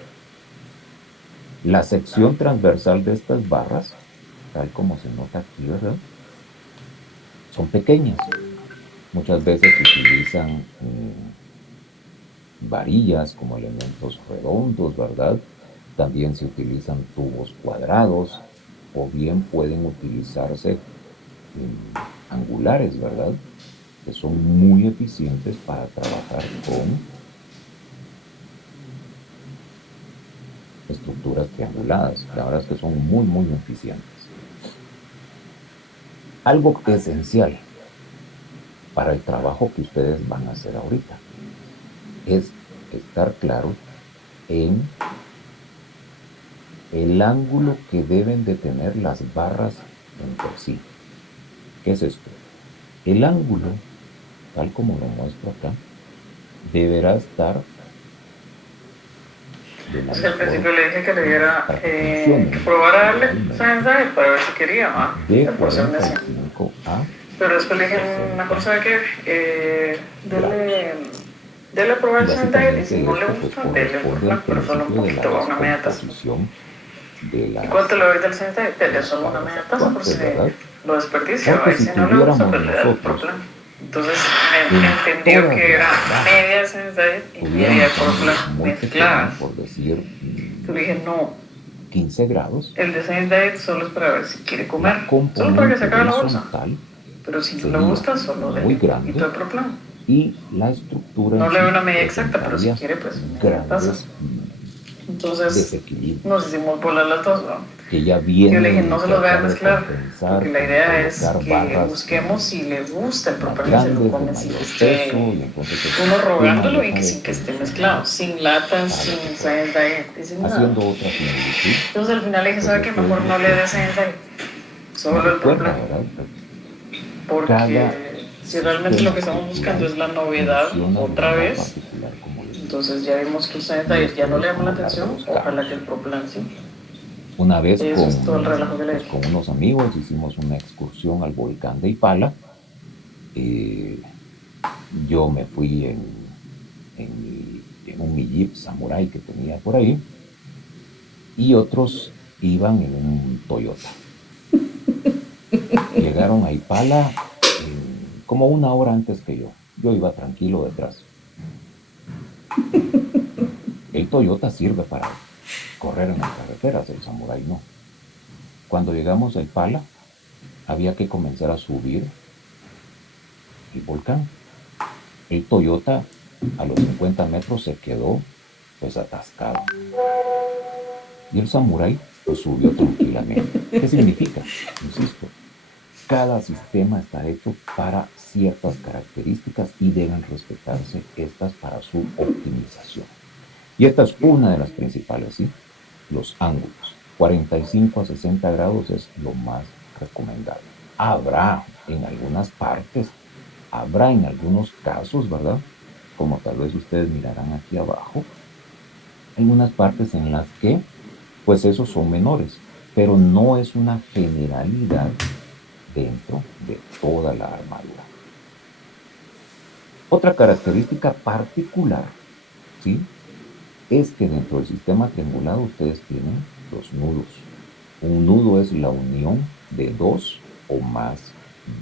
La sección transversal de estas barras, tal como se nota aquí, ¿verdad? Son pequeñas. Muchas veces se utilizan varillas como elementos redondos, ¿verdad? También se utilizan tubos cuadrados, o bien pueden utilizarse angulares, ¿verdad? Que son muy eficientes para trabajar con estructuras trianguladas. La verdad es que son muy, muy eficientes. Algo esencial para el trabajo que ustedes van a hacer ahorita es estar claros en el ángulo que deben de tener las barras entre sí. ¿Qué es esto? El ángulo, tal como lo muestro acá, deberá estar de la Es que al mejor, principio le dije que le diera, para que que funcione probara darle realmente, mensaje para ver si quería, ¿va? de De porción así. 45 a Pero después le dije, mejor 60 sabe que grados. dele a probar Y el sanitaire y si básicamente no le esto pues gusta, dele por corresponde al plan, pero solo un principio de la poquito, va, una media taza. descomposición de ¿Y cuánto le doy del sanitaire? de Dele las solo una barras media taza por actuantes, si ¿verdad? lo desperdicia, ¿va? Porque Y si si no le gusta, tuviéramos pues le da por nosotros plan. Entonces en entendió todas que era las barras, media sanitaire y media tuviéramos por plan ángulos muy mezcladas. pequeños, por decir Yo le dije, no, 15 grados, el de Science Diet solo es para ver si quiere comer, la solo para que se componente acabe la bolsa. horizontal Pero si no le sería gusta, solo muy dele un poquito grande de proplan. y la estructura No en le doy sí una medida exacta, pero si presentaría quiere, pues media taza. grandes Entonces nos desequilibrios hicimos bolas las dos, ¿no? que ya Yo le viene dije, no de se los vaya a tratar de mezclar, compensar porque la con idea es colocar que barras busquemos si le gusta el más proplan y se lo grandes, de come sin que mayor peso, esté y entonces el uno sistema rogándolo y deja de sin que esté funcionar mezclado, sin latas, para sin lo que fuera. Science Diet y sin nada. Haciendo otra similitud, Entonces al final le dije, pues ¿sabe qué? esto es Mejor lo no le que dé Science Diet, nos solo el recuerda, proplan. ¿verdad? Cada Porque si realmente lo sistema que estamos buscando estructural es la novedad funciona de otra manera vez, particular, como les digo. entonces ya vimos que el Y sanitario ya esto no es le llama como la hablar de atención, los ojalá que carros. el proplan sí. Una vez Eso es todo el relajo que le pues, dije. con unos amigos hicimos una excursión al volcán de Ipala. Yo me fui en un mi Jeep Samurai que tenía por ahí, y otros iban en un Toyota. Llegaron a Ipala como una hora antes que yo. Yo iba tranquilo detrás. El Toyota sirve para correr en las carreteras, el Samurai no. Cuando llegamos a Ipala, había que comenzar a subir el volcán. El Toyota a los 50 metros se quedó pues atascado. Y el Samurai pues subió tranquilamente. ¿Qué significa? Insisto, cada sistema está hecho para ciertas características y deben respetarse estas para su optimización. Y esta es una de las principales, ¿sí? Los ángulos. 45 a 60 grados es lo más recomendable. Habrá en algunas partes, habrá en algunos casos, ¿verdad? Como tal vez ustedes mirarán aquí abajo, algunas partes en las que, pues esos son menores, pero no es una generalidad dentro de toda la armadura. Otra característica particular, ¿sí? Es que dentro del sistema triangulado ustedes tienen los nudos. Un nudo es la unión de dos o más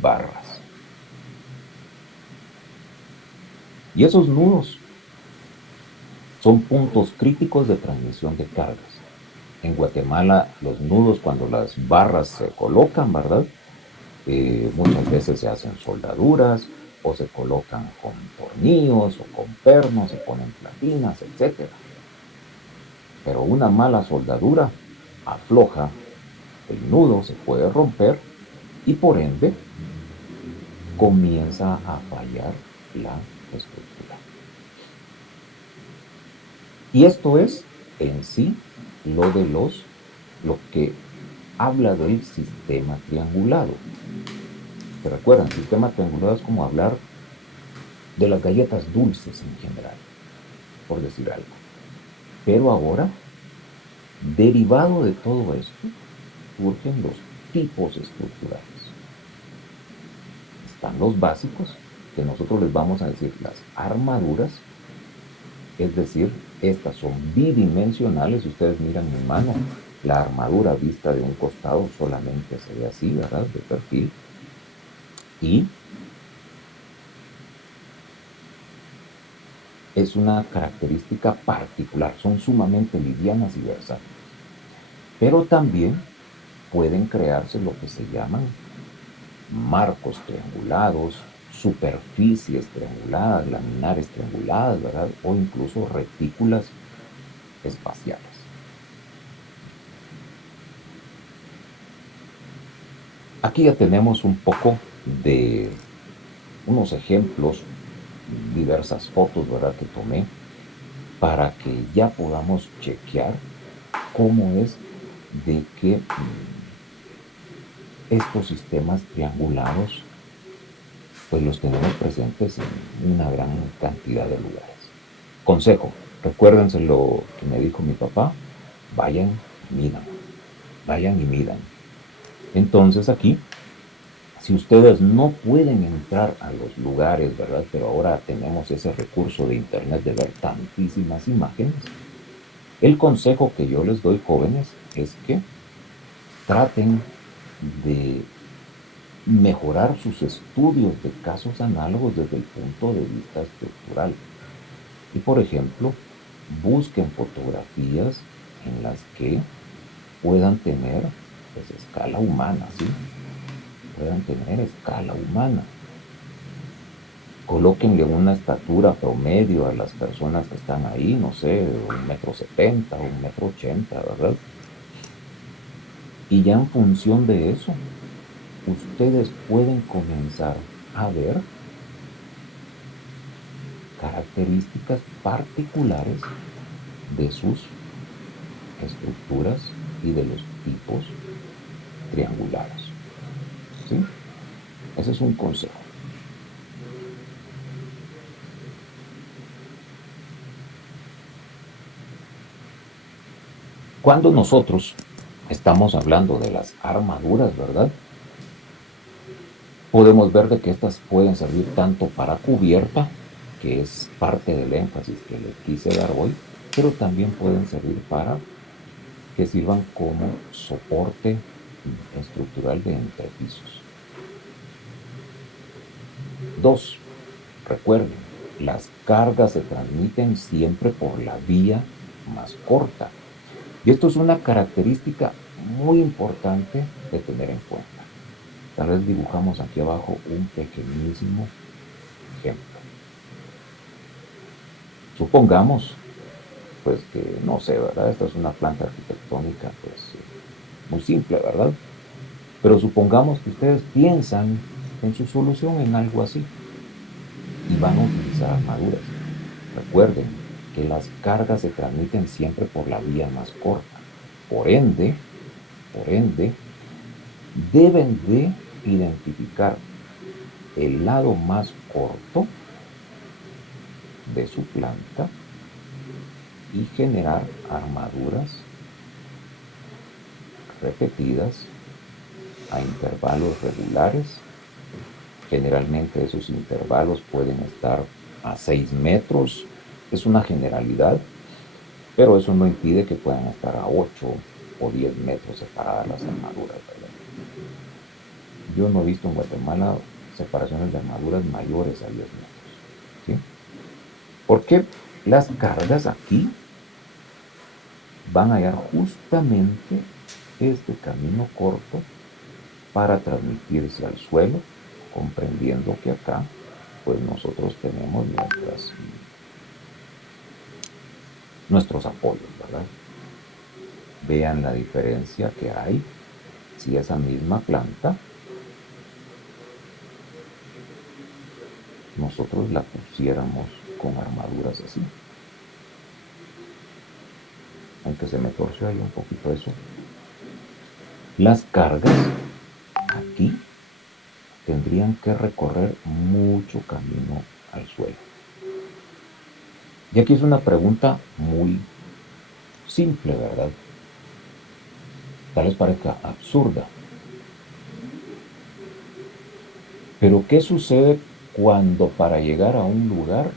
barras. Y esos nudos son puntos críticos de transmisión de cargas. En Guatemala, los nudos, cuando las barras se colocan, ¿verdad? Muchas veces se hacen soldaduras o se colocan con tornillos o con pernos, se ponen platinas, etc. Pero una mala soldadura afloja el nudo, se puede romper y por ende comienza a fallar la estructura. Y esto es en sí lo que habla del sistema triangulado. ¿Se recuerdan? Sistema triangulado es como hablar de las galletas dulces en general, por decir algo. Pero ahora, derivado de todo esto, surgen los tipos estructurales. Están los básicos, que nosotros les vamos a decir las armaduras, es decir, estas son bidimensionales. Si ustedes miran mi mano, la armadura vista de un costado solamente se ve así, ¿verdad? De perfil. Y es una característica particular, son sumamente livianas y versátiles. Pero también pueden crearse lo que se llaman marcos triangulados, superficies trianguladas, laminares trianguladas, ¿verdad? O incluso retículas espaciales. Aquí ya tenemos un poco de unos ejemplos, diversas fotos, ¿verdad?, que tomé para que ya podamos chequear cómo es de que estos sistemas triangulados pues los tenemos presentes en una gran cantidad de lugares. Consejo, recuérdense lo que me dijo mi papá, vayan y midan. Entonces aquí, si ustedes no pueden entrar a los lugares, ¿verdad? Pero ahora tenemos ese recurso de internet de ver tantísimas imágenes, el consejo que yo les doy, jóvenes, es que traten de mejorar sus estudios de casos análogos desde el punto de vista estructural. Y por ejemplo, busquen fotografías en las que puedan tener pues, escala humana, ¿sí? Puedan tener escala humana. Colóquenle una estatura promedio a las personas que están ahí, no sé, 1,70 m, 1,80 m, ¿verdad? Y ya en función de eso, ustedes pueden comenzar a ver características particulares de sus estructuras y de los tipos triangulares. ¿Sí? Ese es un consejo. Cuando nosotros estamos hablando de las armaduras, ¿verdad? Podemos ver de que estas pueden servir tanto para cubierta, que es parte del énfasis que le quise dar hoy, pero también pueden servir para que sirvan como soporte estructural de entrepisos. 2. Recuerden, las cargas se transmiten siempre por la vía más corta. Y esto es una característica muy importante de tener en cuenta. Tal vez dibujamos aquí abajo un pequeñísimo ejemplo. Supongamos, pues que, no sé, ¿verdad? Esta es una planta arquitectónica, pues, muy simple, ¿verdad? Pero supongamos que ustedes piensan en su solución en algo así y van a utilizar armaduras. Recuerden que las cargas se transmiten siempre por la vía más corta. Por ende, deben de identificar el lado más corto de su planta y generar armaduras repetidas a intervalos regulares. Generalmente esos intervalos pueden estar a 6 metros, es una generalidad, pero eso no impide que puedan estar a 8 o 10 metros separadas las armaduras, ¿verdad? Yo no he visto en Guatemala separaciones de armaduras mayores a 10 metros, ¿sí? Porque las cargas aquí van a hallar justamente este camino corto para transmitirse al suelo, comprendiendo que acá pues nosotros tenemos nuestros apoyos, ¿verdad? Vean la diferencia que hay si esa misma planta nosotros la pusiéramos con armaduras así. Aunque se me torció ahí un poquito eso. Las cargas aquí tendrían que recorrer mucho camino al suelo. Y aquí es una pregunta muy simple, ¿verdad? Tal vez parezca absurda. Pero ¿qué sucede cuando para llegar a un lugar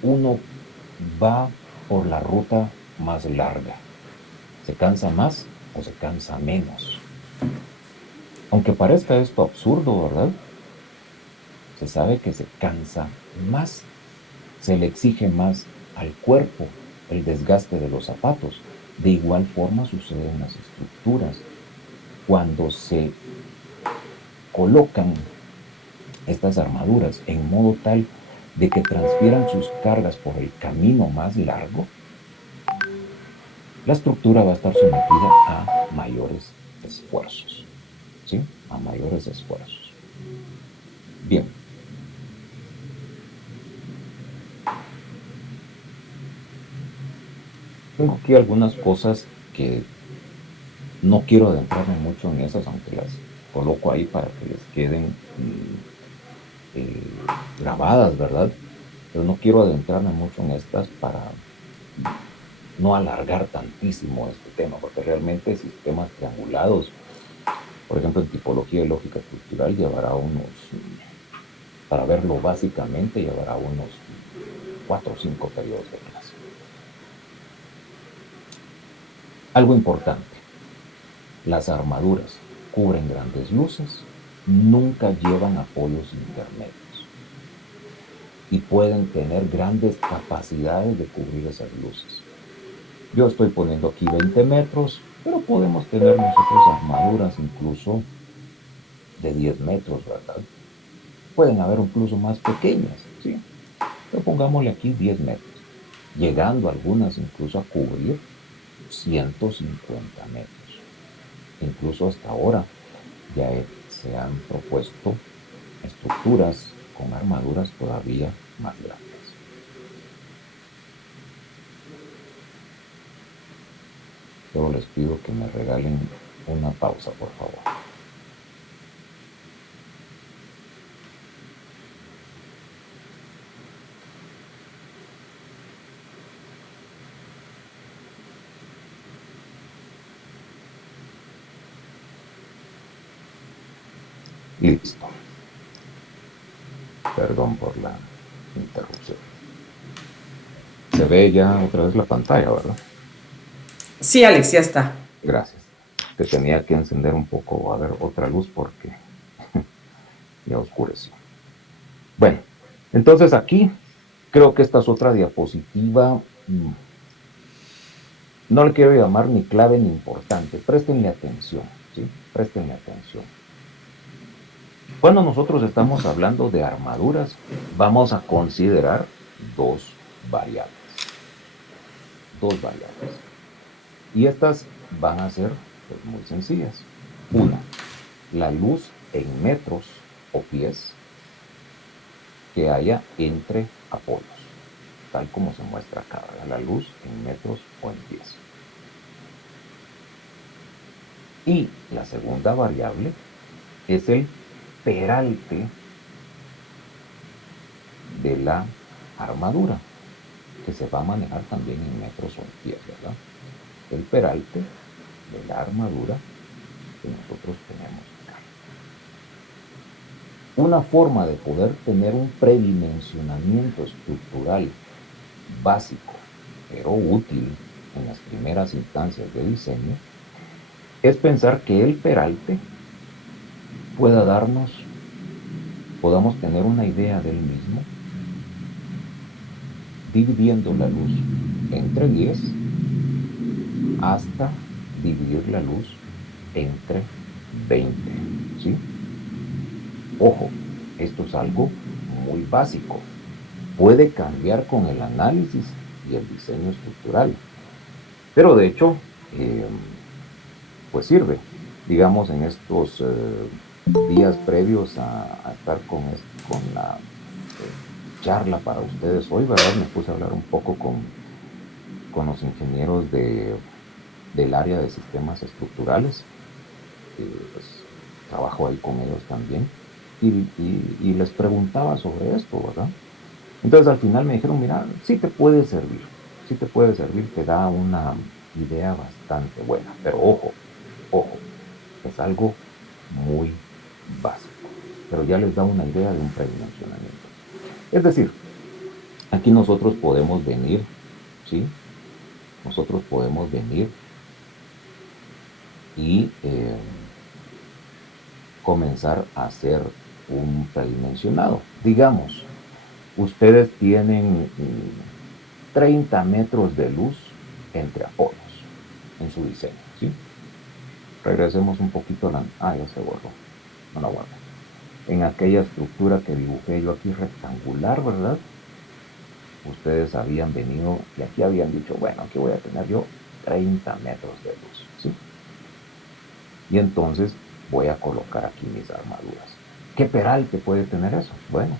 uno va por la ruta más larga? ¿Se cansa más o se cansa menos? Aunque parezca esto absurdo, ¿verdad? Se sabe que se cansa más, se le exige más al cuerpo el desgaste de los zapatos. De igual forma sucede en las estructuras. Cuando se colocan estas armaduras en modo tal de que transfieran sus cargas por el camino más largo, la estructura va a estar sometida a mayores esfuerzos, ¿sí? A mayores esfuerzos. Bien. Tengo aquí algunas cosas que no quiero adentrarme mucho en esas, aunque las coloco ahí para que les queden grabadas, ¿verdad? Pero no quiero adentrarme mucho en estas para no alargar tantísimo este tema, porque realmente sistemas triangulados, por ejemplo, en tipología y lógica estructural, para verlo básicamente, llevará unos 4 o 5 periodos de clase. Algo importante, las armaduras cubren grandes luces, nunca llevan apoyos intermedios y pueden tener grandes capacidades de cubrir esas luces. Yo estoy poniendo aquí 20 metros, pero podemos tener nosotros armaduras incluso de 10 metros, ¿verdad? Pueden haber incluso más pequeñas, ¿sí? Pero pongámosle aquí 10 metros, llegando algunas incluso a cubrir 150 metros. Incluso hasta ahora ya se han propuesto estructuras con armaduras todavía más grandes. Solo les pido que me regalen una pausa, por favor. Listo. Perdón por la interrupción. Se ve ya otra vez la pantalla, ¿verdad? Sí, Alex, ya está. Gracias. Te tenía que encender un poco, a ver, otra luz porque ya oscureció. Bueno, entonces aquí creo que esta es otra diapositiva. No le quiero llamar ni clave ni importante. Préstenle atención, ¿sí? Préstenle atención. Cuando nosotros estamos hablando de armaduras, vamos a considerar dos variables. Dos variables. Y estas van a ser pues, muy sencillas. Una, la luz en metros o pies que haya entre apoyos, tal como se muestra acá, la luz en metros o en pies. Y la segunda variable es el peralte de la armadura, que se va a manejar también en metros o en pies, ¿verdad? El peralte de la armadura que nosotros tenemos acá. Una forma de poder tener un predimensionamiento estructural básico, pero útil en las primeras instancias de diseño, es pensar que el peralte podamos tener una idea del mismo dividiendo la luz entre 10 hasta dividir la luz entre 20, ¿sí? Ojo, esto es algo muy básico. Puede cambiar con el análisis y el diseño estructural, pero de hecho, pues sirve. Digamos, en estos días previos a estar con la charla para ustedes hoy, ¿verdad? Me puse a hablar un poco con los ingenieros del área de sistemas estructurales. Pues trabajo ahí con ellos también. Y les preguntaba sobre esto, ¿verdad? Entonces al final me dijeron, mira, sí te puede servir, te da una idea bastante buena, pero ojo, ojo, es algo muy básico, pero ya les da una idea de un predimensionamiento. Es decir, aquí nosotros podemos venir, ¿sí? Nosotros podemos venir y comenzar a hacer un predimensionado. Digamos, ustedes tienen 30 metros de luz entre apoyos en su diseño, ¿sí? Regresemos un poquito a la... Ah, ya se borró. No la guardo. En aquella estructura que dibujé yo aquí rectangular, ¿verdad? Ustedes habían venido y aquí habían dicho, bueno, aquí voy a tener yo 30 metros de luz, ¿sí? Y entonces voy a colocar aquí mis armaduras. ¿Qué peralte puede tener eso? Bueno,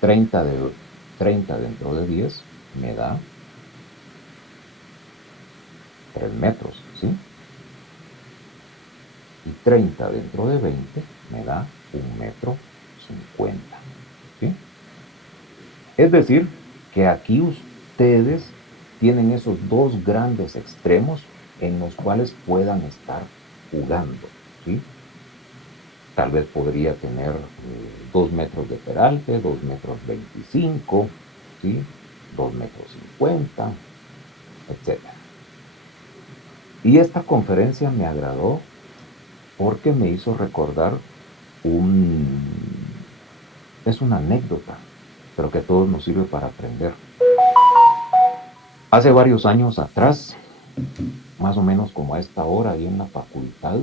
30 dentro de 10 me da 3 metros, ¿sí? Y 30 dentro de 20 me da 1,50 m, ¿sí? Es decir, que aquí ustedes tienen esos dos grandes extremos en los cuales puedan estar jugando, ¿sí? Tal vez podría tener 2 metros de peralte, 2,25 m, ¿sí? 2,50 m, etc. Y esta conferencia me agradó porque me hizo recordar es una anécdota, pero que a todos nos sirve para aprender. Hace varios años atrás, más o menos como a esta hora, ahí en la facultad,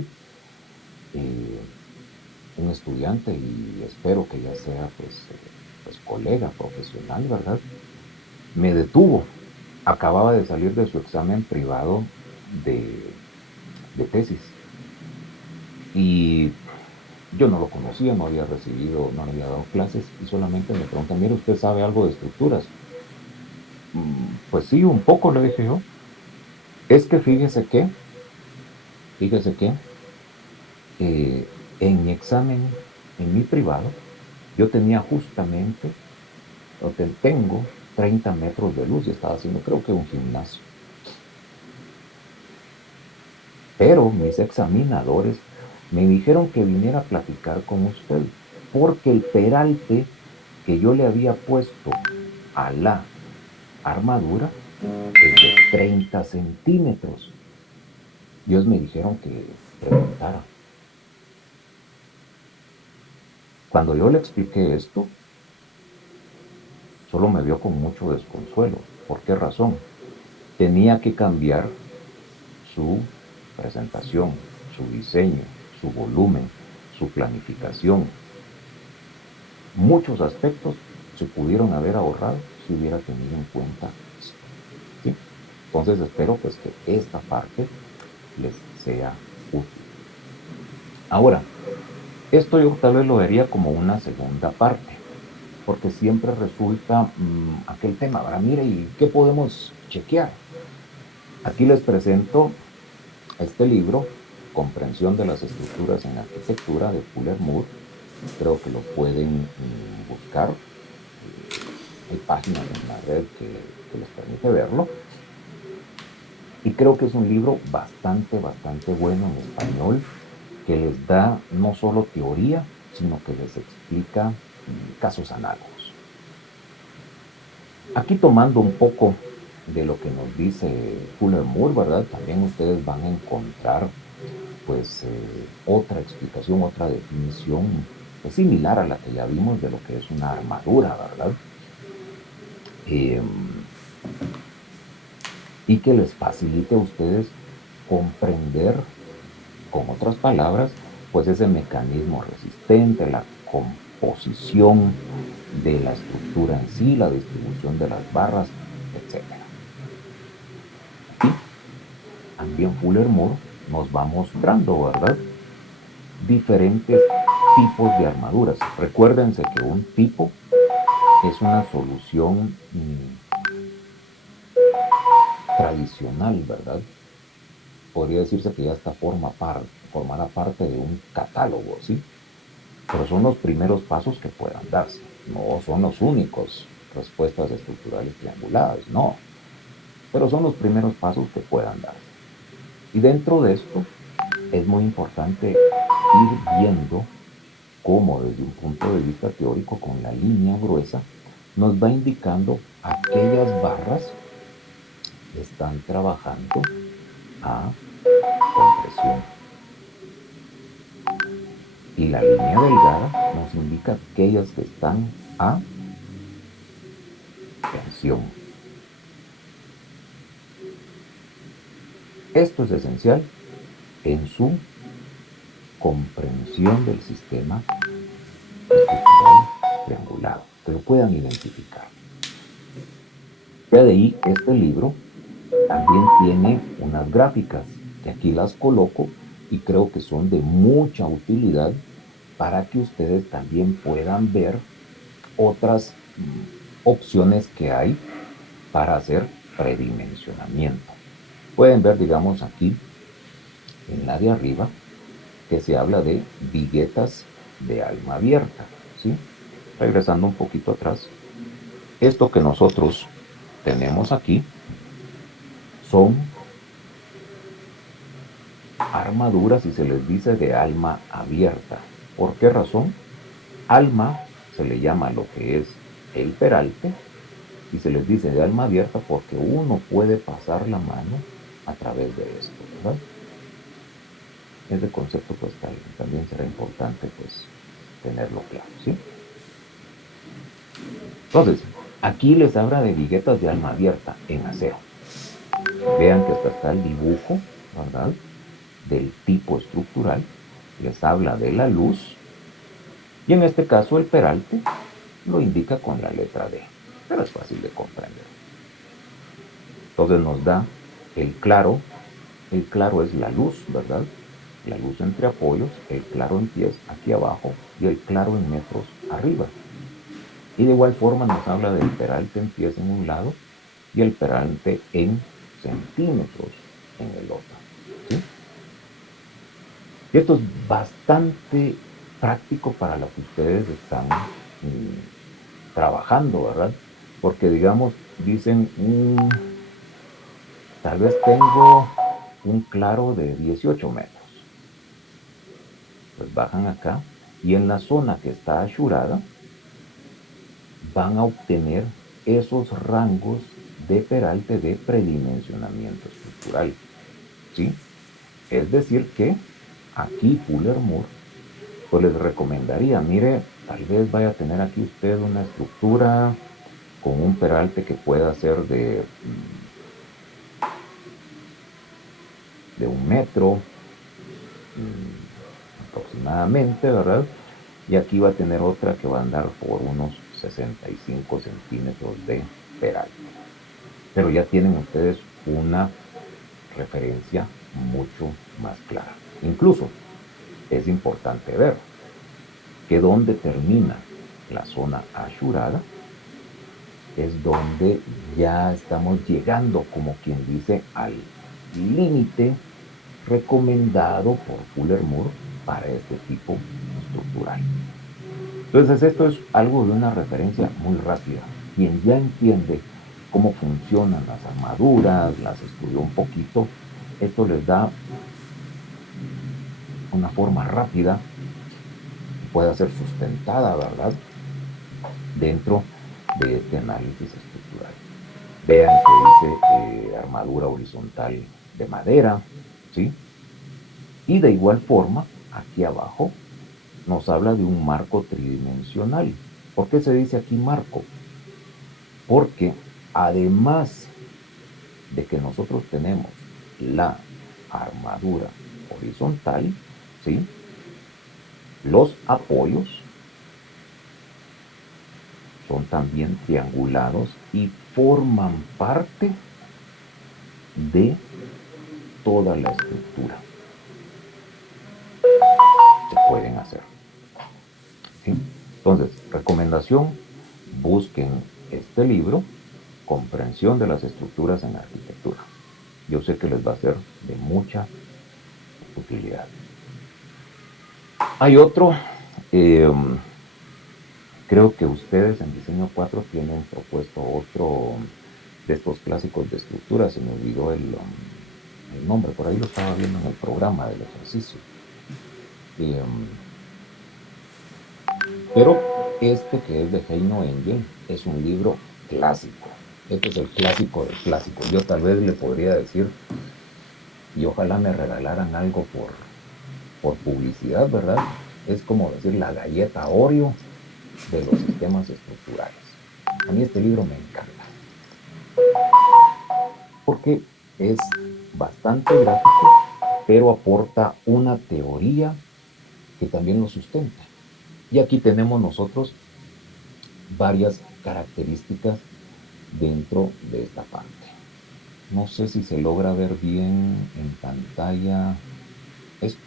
un estudiante, y espero que ya sea pues colega profesional, ¿verdad? Me detuvo. Acababa de salir de su examen privado de tesis. Y yo no lo conocía, no había recibido, no le había dado clases, y solamente me pregunta, mire, ¿usted sabe algo de estructuras? Pues sí, un poco, le dije yo. Es que fíjese que en mi examen, en mi privado, yo tenía justamente, tengo 30 metros de luz y estaba haciendo creo que un gimnasio. Pero mis examinadores me dijeron que viniera a platicar con usted, porque el peralte que yo le había puesto a la armadura es de 30 centímetros. Ellos me dijeron que preguntara. Cuando yo le expliqué esto, solo me vio con mucho desconsuelo. ¿Por qué razón? Tenía que cambiar su presentación, su diseño, su volumen, su planificación. Muchos aspectos se pudieron haber ahorrado si hubiera tenido en cuenta esto, ¿sí? Entonces espero pues que esta parte les sea útil. Ahora, esto yo tal vez lo vería como una segunda parte, porque siempre resulta aquel tema, ahora mire, ¿y qué podemos chequear? Aquí les presento este libro, Comprensión de las estructuras en arquitectura, de Fuller Moore. Creo que lo pueden buscar. Hay páginas en la red que les permite verlo. Y creo que es un libro bastante, bastante bueno en español, que les da no solo teoría, sino que les explica casos análogos. Aquí tomando un poco de lo que nos dice Fuller Moore, ¿verdad? También ustedes van a encontrar pues otra explicación, otra definición similar a la que ya vimos de lo que es una armadura, ¿verdad? y que les facilite a ustedes comprender, con otras palabras, pues ese mecanismo resistente, la composición de la estructura en sí, la distribución de las barras, etcétera. Aquí también Fuller Moore nos va mostrando, ¿verdad?, diferentes tipos de armaduras. Recuérdense que un tipo es una solución tradicional, ¿verdad? Podría decirse que ya esta formará parte de un catálogo, ¿sí? Pero son los primeros pasos que puedan darse. No son los únicos respuestas estructurales triangulares, no. Pero son los primeros pasos que puedan darse. Y dentro de esto es muy importante ir viendo cómo desde un punto de vista teórico con la línea gruesa nos va indicando aquellas barras que están trabajando a compresión. Y la línea delgada nos indica aquellas que están a tensión. Esto es esencial en su comprensión del sistema estructural triangulado, que lo puedan identificar. Ya de ahí, este libro también tiene unas gráficas, que aquí las coloco y creo que son de mucha utilidad para que ustedes también puedan ver otras opciones que hay para hacer predimensionamiento. Pueden ver, digamos, aquí en la de arriba, que se habla de viguetas de alma abierta, ¿sí? Regresando un poquito atrás, esto que nosotros tenemos aquí son armaduras y se les dice de alma abierta. ¿Por qué razón? Alma se le llama lo que es el peralte y se les dice de alma abierta porque uno puede pasar la mano a través de esto, ¿verdad? Ese concepto pues también será importante pues tenerlo claro, ¿sí? Entonces, aquí les habla de viguetas de alma abierta en acero. Vean que hasta está el dibujo, ¿verdad?, del tipo estructural. Les habla de la luz y en este caso el peralte lo indica con la letra D, pero es fácil de comprender. Entonces nos da el claro es la luz, ¿verdad? La luz entre apoyos, el claro en pies aquí abajo y el claro en metros arriba. Y de igual forma nos habla del peralte en pies en un lado y el peralte en centímetros en el otro, ¿sí? Y esto es bastante práctico para lo que ustedes están trabajando, ¿verdad? Porque digamos, dicen, tal vez tengo un claro de 18 metros. Pues bajan acá y en la zona que está ashurada van a obtener esos rangos de peralte de predimensionamiento estructural, ¿sí? Es decir que aquí Fuller Moore pues les recomendaría, mire, tal vez vaya a tener aquí usted una estructura con un peralte que pueda ser de 1 metro aproximadamente, ¿verdad? Y aquí va a tener otra que va a andar por unos 65 centímetros de peralte. Pero ya tienen ustedes una referencia mucho más clara. Incluso es importante ver que donde termina la zona ashurada es donde ya estamos llegando, como quien dice, al límite recomendado por Fuller Moore para este tipo estructural. Entonces esto es algo de una referencia muy rápida. Quien ya entiende cómo funcionan las armaduras, las estudió un poquito, esto les da una forma rápida que pueda ser sustentada, ¿verdad?, dentro de este análisis estructural. Vean que dice armadura horizontal de madera, ¿sí? Y de igual forma, aquí abajo nos habla de un marco tridimensional. ¿Por qué se dice aquí marco? Porque además de que nosotros tenemos la armadura horizontal, ¿sí? Los apoyos son también triangulados y forman parte de toda la estructura. Se pueden hacer. ¿Sí? Entonces, recomendación, busquen este libro, Comprensión de las estructuras en la arquitectura. Yo sé que les va a ser de mucha utilidad. Hay otro, creo que ustedes en Diseño 4 tienen propuesto otro de estos clásicos de estructura, se me olvidó el nombre, por ahí lo estaba viendo en el programa del ejercicio. Pero este que es de Heino Engel es un libro clásico. Este es el clásico del clásico. Yo tal vez le podría decir, y ojalá me regalaran algo por publicidad, ¿verdad? Es como decir la galleta Oreo de los sistemas estructurales. A mí este libro me encanta. Porque es bastante gráfico, pero aporta una teoría que también lo sustenta. Y aquí tenemos nosotros varias características dentro de esta parte. No sé si se logra ver bien en pantalla esto.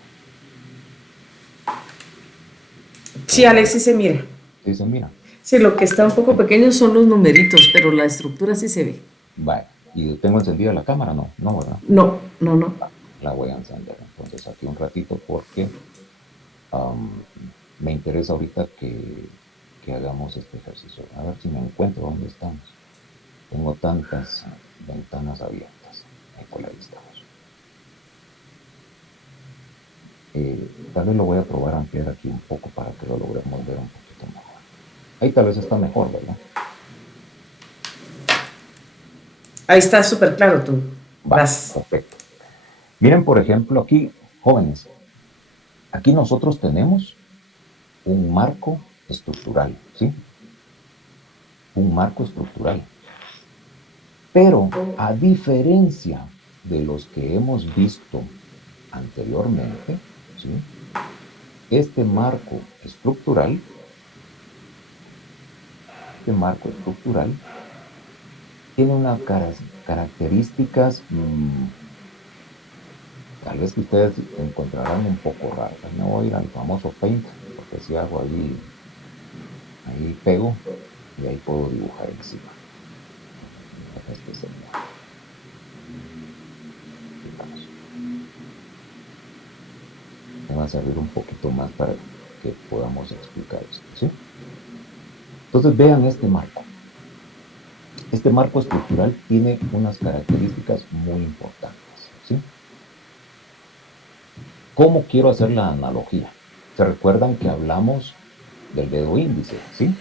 Sí, Alexis, se mira. Sí, se mira. Sí, lo que está un poco pequeño son los numeritos, pero la estructura sí se ve. Vale. ¿Y tengo encendida la cámara? No, no, ¿verdad? No, no, no. La voy a encender. Entonces aquí un ratito porque me interesa ahorita que hagamos este ejercicio. A ver si me encuentro dónde estamos. Tengo tantas ventanas abiertas. Por ahí estamos. Tal vez lo voy a probar a ampliar aquí un poco para que lo logremos ver un poquito mejor. Ahí tal vez está mejor, ¿verdad? Ahí está súper claro tú. Gracias. Perfecto. Miren, por ejemplo, aquí, jóvenes, aquí nosotros tenemos un marco estructural, ¿sí? Un marco estructural. Pero a diferencia de los que hemos visto anteriormente, ¿sí? Este marco estructural tiene unas características tal vez que ustedes encontrarán un poco raras. Me voy a ir al famoso Paint, porque si hago ahí pego y ahí puedo dibujar encima. Este sería. Me va a servir un poquito más para que podamos explicar esto, ¿sí? Entonces vean este marco. Este marco estructural tiene unas características muy importantes, ¿sí? ¿Cómo quiero hacer la analogía? ¿Se recuerdan que hablamos del dedo índice, sí?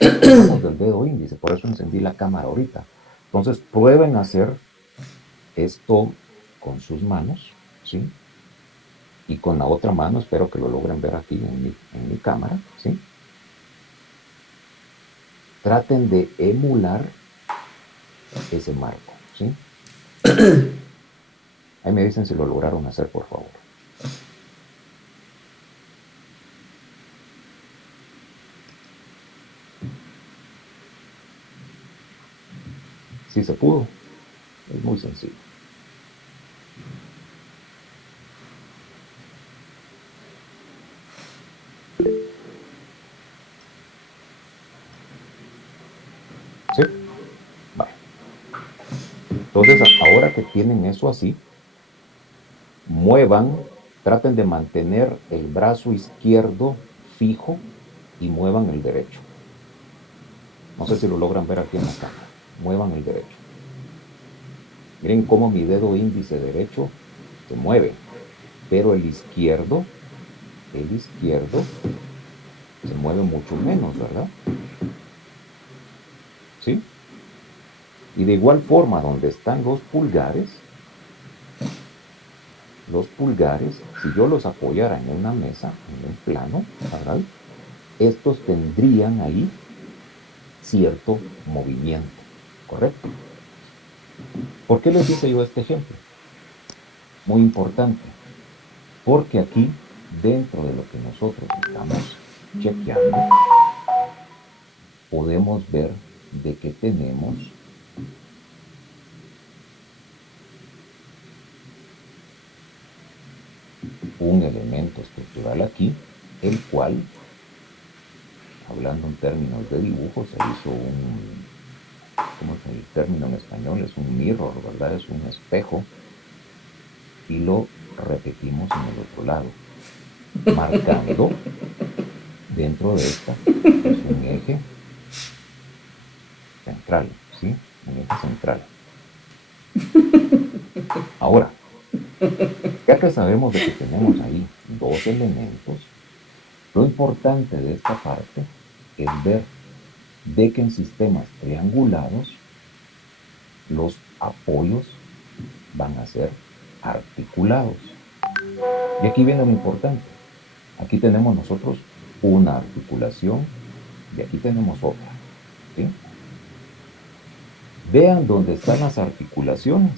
Hablamos del dedo índice, por eso encendí la cámara ahorita. Entonces prueben hacer esto con sus manos, ¿sí? Y con la otra mano, espero que lo logren ver aquí en mi cámara, ¿sí? Traten de emular ese marco, ¿sí? Ahí me dicen si lo lograron hacer, por favor. Sí se pudo. Es muy sencillo. ¿Sí? Vale. Entonces, ahora que tienen eso así, traten de mantener el brazo izquierdo fijo y muevan el derecho. No sé si lo logran ver aquí en la cámara. Muevan el derecho. Miren cómo mi dedo índice derecho se mueve, pero el izquierdo se mueve mucho menos, ¿verdad? ¿Sí? Y de igual forma, donde están los pulgares, si yo los apoyara en una mesa, en un plano, ¿verdad? Estos tendrían ahí cierto movimiento, ¿correcto? ¿Por qué les hice yo este ejemplo? Muy importante, porque aquí, dentro de lo que nosotros estamos chequeando, podemos ver de que tenemos un elemento estructural aquí, el cual, hablando en términos de dibujo, se hizo ¿cómo es el término en español? Es un mirror, ¿verdad? Es un espejo, y lo repetimos en el otro lado, marcando dentro de esta, es un eje central, ¿sí? Un eje central. Ahora, ya que sabemos de que tenemos ahí dos elementos, lo importante de esta parte es ver de que en sistemas triangulados los apoyos van a ser articulados. Y aquí viene lo importante. Aquí tenemos nosotros una articulación y aquí tenemos otra, ¿sí? Vean dónde están las articulaciones,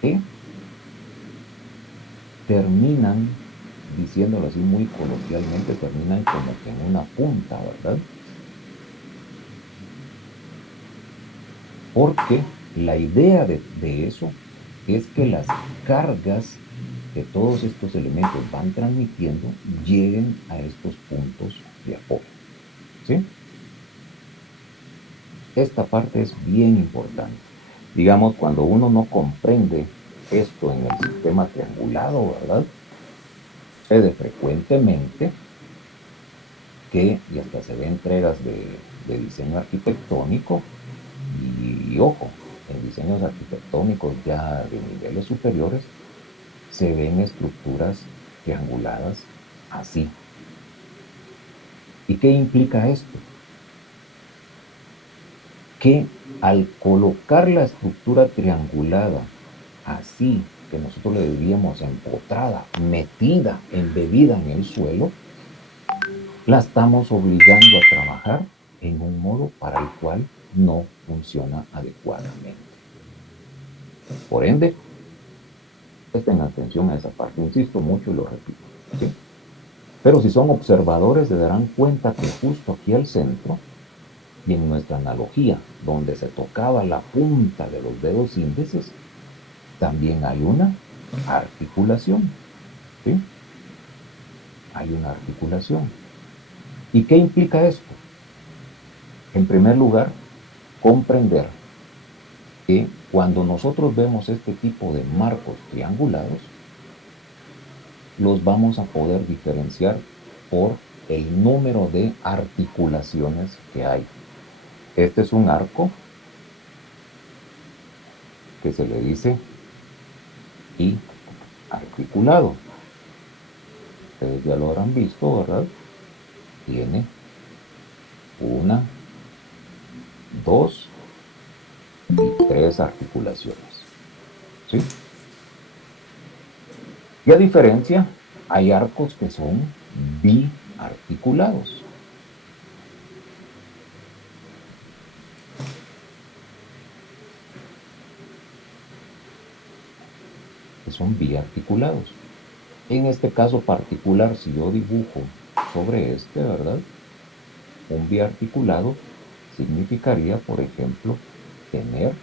¿sí? Terminan, diciéndolo así muy coloquialmente, terminan como que en una punta, ¿verdad? Porque la idea de eso es que las cargas que todos estos elementos van transmitiendo lleguen a estos puntos de apoyo, ¿sí? Esta parte es bien importante. Digamos, cuando uno no comprende esto en el sistema triangulado, ¿verdad? Sucede frecuentemente que, y hasta se ve entregas de diseño arquitectónico, y ojo, en diseños arquitectónicos ya de niveles superiores, se ven estructuras trianguladas así. ¿Y qué implica esto? Que al colocar la estructura triangulada así, que nosotros le diríamos empotrada, metida, embebida en el suelo, la estamos obligando a trabajar en un modo para el cual no funciona adecuadamente. Por ende, presten atención a esa parte, insisto mucho y lo repito, ¿sí? Pero si son observadores se darán cuenta que justo aquí al centro, y en nuestra analogía, donde se tocaba la punta de los dedos índices, también hay una articulación, ¿sí? Hay una articulación. ¿Y qué implica esto? En primer lugar, comprender que cuando nosotros vemos este tipo de marcos triangulados, los vamos a poder diferenciar por el número de articulaciones que hay. Este es un arco que se le dice y articulado. Ustedes ya lo habrán visto, ¿verdad? Tiene una, dos y tres articulaciones, ¿sí? Y a diferencia, hay arcos que son biarticulados. Que son biarticulados. En este caso particular, si yo dibujo sobre este, ¿verdad? Un biarticulado significaría, por ejemplo, tenerlo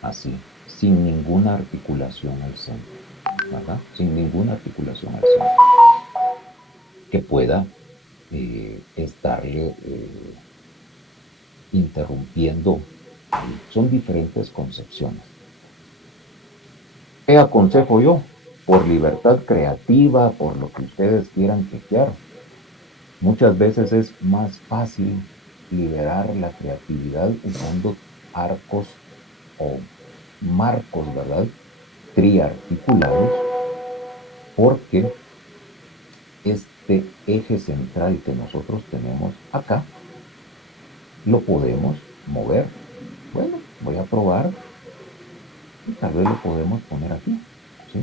así, sin ninguna articulación al centro, ¿verdad? Sin ninguna articulación al centro, que pueda estarle interrumpiendo ahí. Son diferentes concepciones. ¿Qué aconsejo yo? Por libertad creativa, por lo que ustedes quieran chequear. Muchas veces es más fácil liberar la creatividad usando arcos o marcos, ¿verdad? Triarticulados, porque este eje central que nosotros tenemos acá, lo podemos mover. Bueno, voy a probar y tal vez lo podemos poner aquí, ¿sí?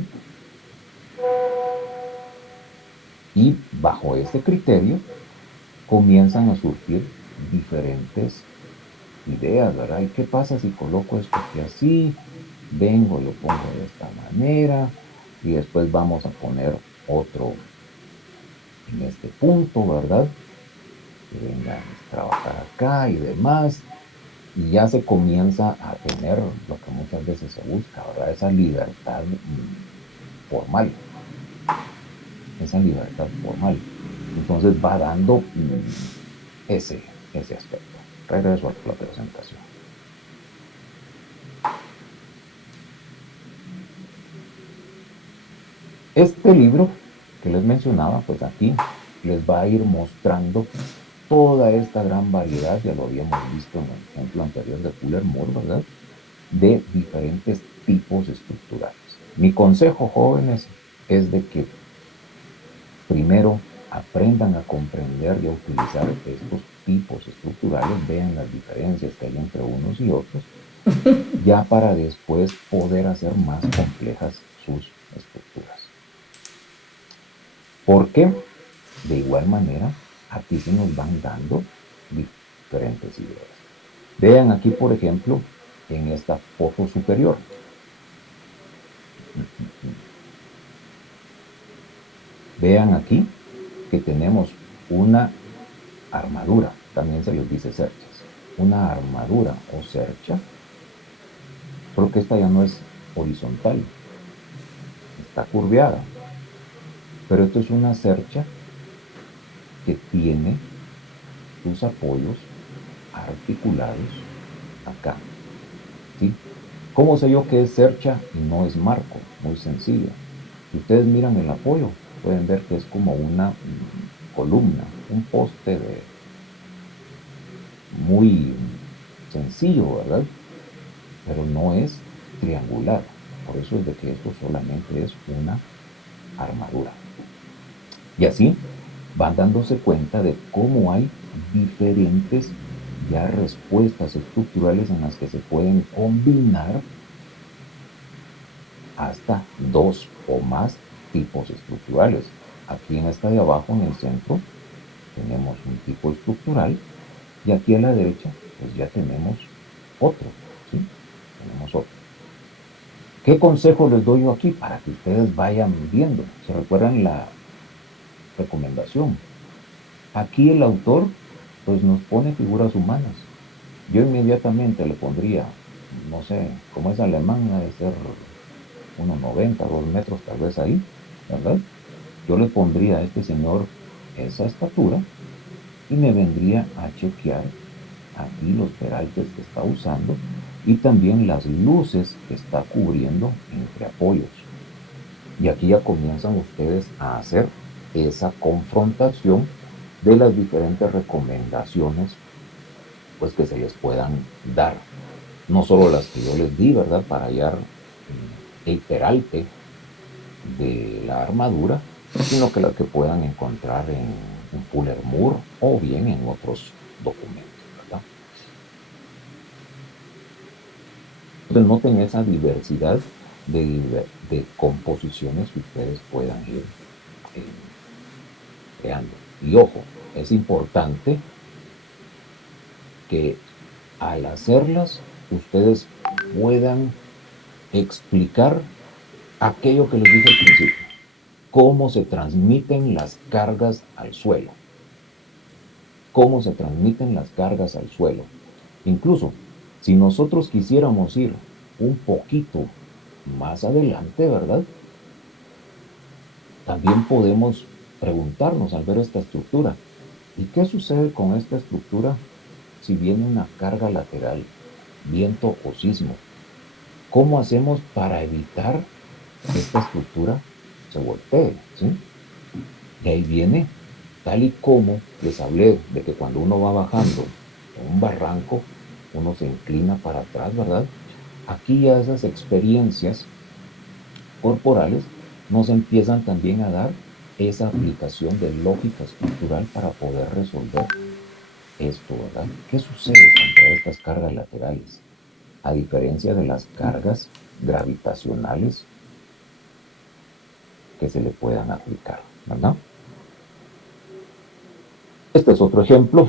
Y bajo este criterio, comienzan a surgir diferentes ideas, ¿verdad? ¿Y qué pasa si coloco esto aquí así? Vengo, lo pongo de esta manera y después vamos a poner otro en este punto, ¿verdad? Que venga a trabajar acá y demás. Y ya se comienza a tener lo que muchas veces se busca, ¿verdad? Esa libertad formal, esa libertad formal. Entonces va dando ese aspecto. Regreso a la presentación. Este libro que les mencionaba, pues aquí les va a ir mostrando toda esta gran variedad, ya lo habíamos visto en el ejemplo anterior de Fuller-Moore, ¿verdad? De diferentes tipos estructurales. Mi consejo, jóvenes, es de que primero aprendan a comprender y a utilizar estos tipos estructurales, vean las diferencias que hay entre unos y otros, ya para después poder hacer más complejas sus estructuras. Porque de igual manera aquí se nos van dando diferentes ideas. Vean aquí, por ejemplo, en esta foto superior. Vean aquí que tenemos una armadura, también se les dice cerchas, una armadura o cercha, porque esta ya no es horizontal, está curveada, pero esto es una cercha que tiene sus apoyos articulados acá, ¿sí? ¿Cómo sé yo que es cercha y no es marco? Muy sencillo. Si ustedes miran el apoyo, pueden ver que es como una columna, un poste muy sencillo, ¿verdad? Pero no es triangular. Por eso es de que esto solamente es una armadura. Y así van dándose cuenta de cómo hay diferentes ya respuestas estructurales en las que se pueden combinar hasta 2 o más tipos estructurales. Aquí en esta de abajo, en el centro, tenemos un tipo estructural y aquí a la derecha, pues ya tenemos otro, ¿sí? Tenemos otro. ¿Qué consejo les doy yo aquí para que ustedes vayan viendo? ¿Se recuerdan la recomendación? Aquí el autor, pues nos pone figuras humanas. Yo inmediatamente le pondría, no sé, como es alemán, ha de ser 1,90, 2 metros tal vez ahí, ¿verdad? Yo le pondría a este señor esa estatura y me vendría a chequear aquí los peraltes que está usando y también las luces que está cubriendo entre apoyos. Y aquí ya comienzan ustedes a hacer esa confrontación de las diferentes recomendaciones pues que se les puedan dar. No solo las que yo les di, ¿verdad? Para hallar el peralte de la armadura, sino que las que puedan encontrar en Fuller-Moore o bien en otros documentos, ¿verdad? Entonces noten esa diversidad de composiciones que ustedes puedan ir creando. Y ojo, es importante que al hacerlas ustedes puedan explicar aquello que les dije al principio, cómo se transmiten las cargas al suelo, cómo se transmiten las cargas al suelo. Incluso, si nosotros quisiéramos ir un poquito más adelante, ¿verdad? También podemos preguntarnos al ver esta estructura, ¿y qué sucede con esta estructura si viene una carga lateral, viento o sismo? ¿Cómo hacemos para evitar que esta estructura se voltee? ¿Sí? Y ahí viene, tal y como les hablé de que cuando uno va bajando en un barranco, uno se inclina para atrás, ¿verdad? Aquí ya esas experiencias corporales nos empiezan también a dar esa aplicación de lógica estructural para poder resolver esto, ¿verdad? ¿Qué sucede contra estas cargas laterales? A diferencia de las cargas gravitacionales que se le puedan aplicar, ¿verdad? Esta es otro ejemplo.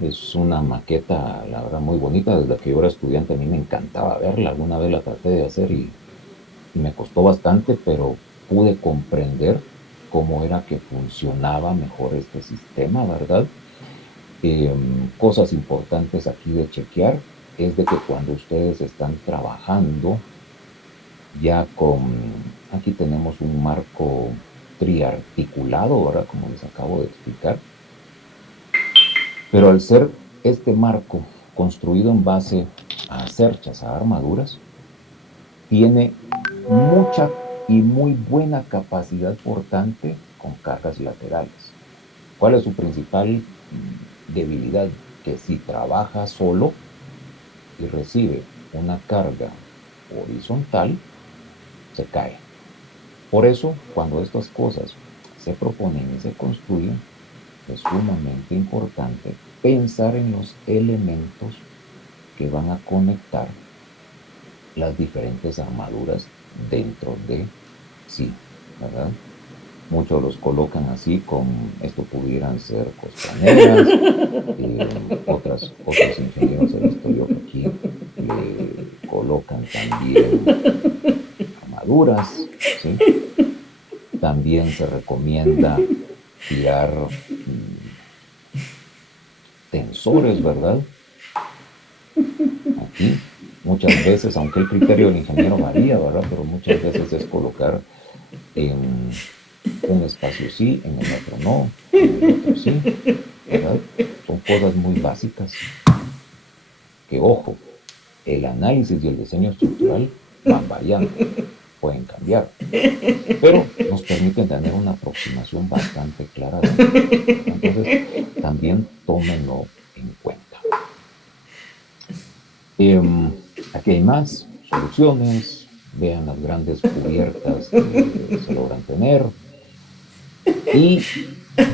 Es una maqueta, la verdad, muy bonita. Desde que yo era estudiante a mí me encantaba verla. Alguna vez la traté de hacer y me costó bastante, pero pude comprender cómo era que funcionaba mejor este sistema, ¿verdad? Cosas importantes aquí de chequear es de que cuando ustedes están trabajando ya aquí tenemos un marco triarticulado, ¿verdad? Como les acabo de explicar, pero al ser este marco construido en base a cerchas, a armaduras, tiene mucha y muy buena capacidad portante con cargas laterales. ¿Cuál es su principal debilidad? Que si trabaja solo y recibe una carga horizontal, se cae. Por eso, cuando estas cosas se proponen y se construyen, es sumamente importante pensar en los elementos que van a conectar las diferentes armaduras dentro de sí, ¿verdad? Muchos los colocan así, esto pudieran ser costaneras, otros ingenieros he visto yo que aquí le colocan también armaduras, ¿sí? También se recomienda tirar tensores, ¿verdad? Aquí muchas veces, aunque el criterio del ingeniero varía, ¿verdad? Pero muchas veces es colocar en un espacio sí, en el otro no, en el otro sí, ¿verdad? Son cosas muy básicas que, ojo, el análisis y el diseño estructural van variando, pueden cambiar, pero nos permiten tener una aproximación bastante clara de esto. Entonces, también tómenlo en cuenta. Aquí hay más soluciones, vean las grandes cubiertas que se logran tener. Y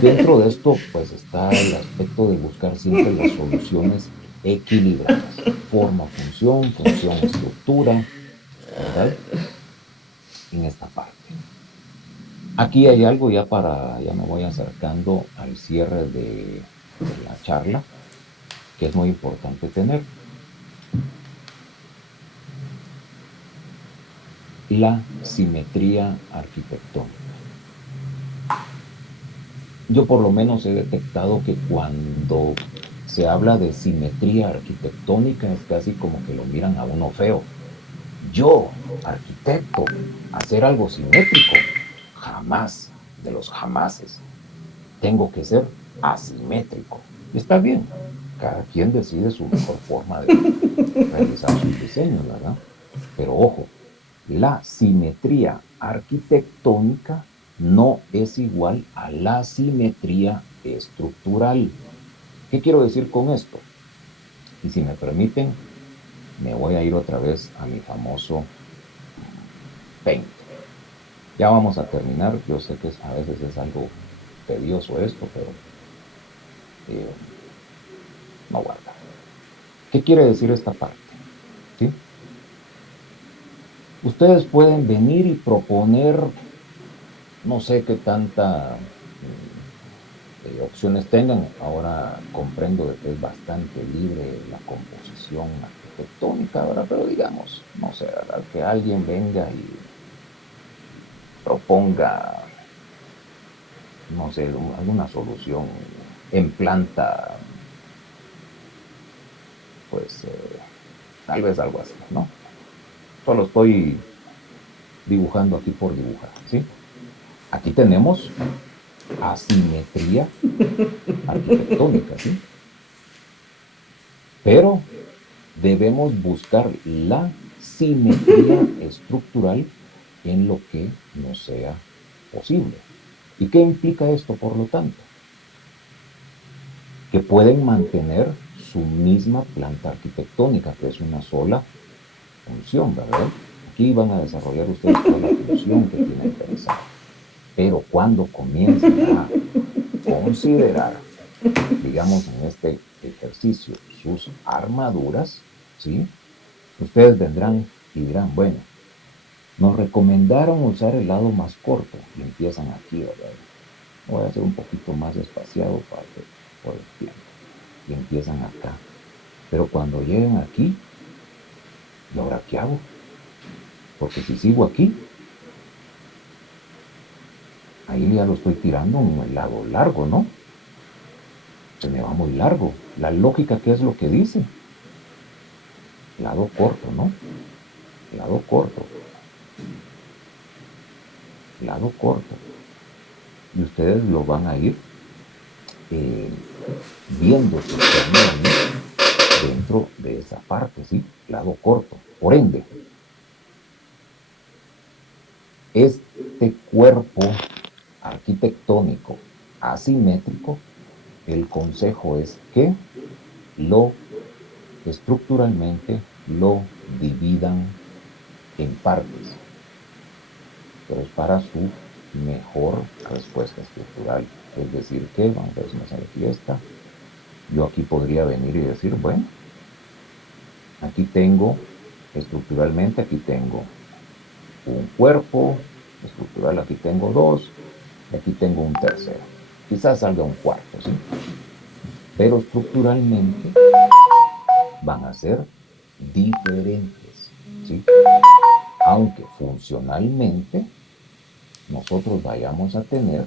dentro de esto, pues está el aspecto de buscar siempre las soluciones equilibradas. Forma, función, función, estructura, ¿verdad? En esta parte. Aquí hay algo ya me voy acercando al cierre de la charla, que es muy importante tener. La simetría arquitectónica. Yo por lo menos he detectado que cuando se habla de simetría arquitectónica es casi como que lo miran a uno feo. Yo, arquitecto, hacer algo simétrico, jamás de los jamases. Tengo que ser asimétrico. Y está bien, cada quien decide su mejor forma de realizar sus diseños, ¿verdad? Pero ojo, la simetría arquitectónica no es igual a la simetría estructural. ¿Qué quiero decir con esto? Y si me permiten, me voy a ir otra vez a mi famoso Paint. Ya vamos a terminar. Yo sé que a veces es algo tedioso esto, pero no guarda. ¿Qué quiere decir esta parte? ¿Sí? Ustedes pueden venir y proponer, no sé qué tanta opciones tengan. Ahora comprendo de que es bastante libre la composición arquitectónica, ¿verdad? Pero digamos, no sé, ¿verdad? Que alguien venga y proponga, no sé, alguna solución en planta, pues tal vez algo así, ¿no? Solo estoy dibujando aquí por dibujar, ¿sí? Aquí tenemos asimetría arquitectónica, ¿sí? Pero debemos buscar la simetría estructural en lo que nos sea posible. ¿Y qué implica esto, por lo tanto? Que pueden mantener su misma planta arquitectónica, que es una sola función, ¿verdad? Aquí van a desarrollar ustedes toda la función que tienen pensada. Pero cuando comiencen a considerar, digamos, en este ejercicio, sus armaduras, ¿sí? Ustedes vendrán y dirán, bueno, nos recomendaron usar el lado más corto y empiezan aquí, ¿verdad? Voy a hacer un poquito más espaciado para que por el tiempo y empiezan acá. Pero cuando llegan aquí, ¿y ahora qué hago? Porque si sigo aquí, ahí ya lo estoy tirando un lado largo, ¿no? Se me va muy largo. La lógica, ¿qué es lo que dice? Lado corto, ¿no? Lado corto. Lado corto. Y ustedes lo van a ir viendo sus términos dentro de esa parte, ¿sí? Lado corto. Por ende, este cuerpo arquitectónico asimétrico, el consejo es que lo estructuralmente lo dividan en partes, pero es para su mejor respuesta estructural. Es decir, que, vamos a ver si me sale aquí esta, yo aquí podría venir y decir, bueno, aquí tengo, estructuralmente, aquí tengo un cuerpo estructural, aquí tengo dos, y aquí tengo un tercero. Quizás salga un cuarto, ¿sí? Pero estructuralmente van a ser diferentes, ¿sí? Aunque funcionalmente nosotros vayamos a tener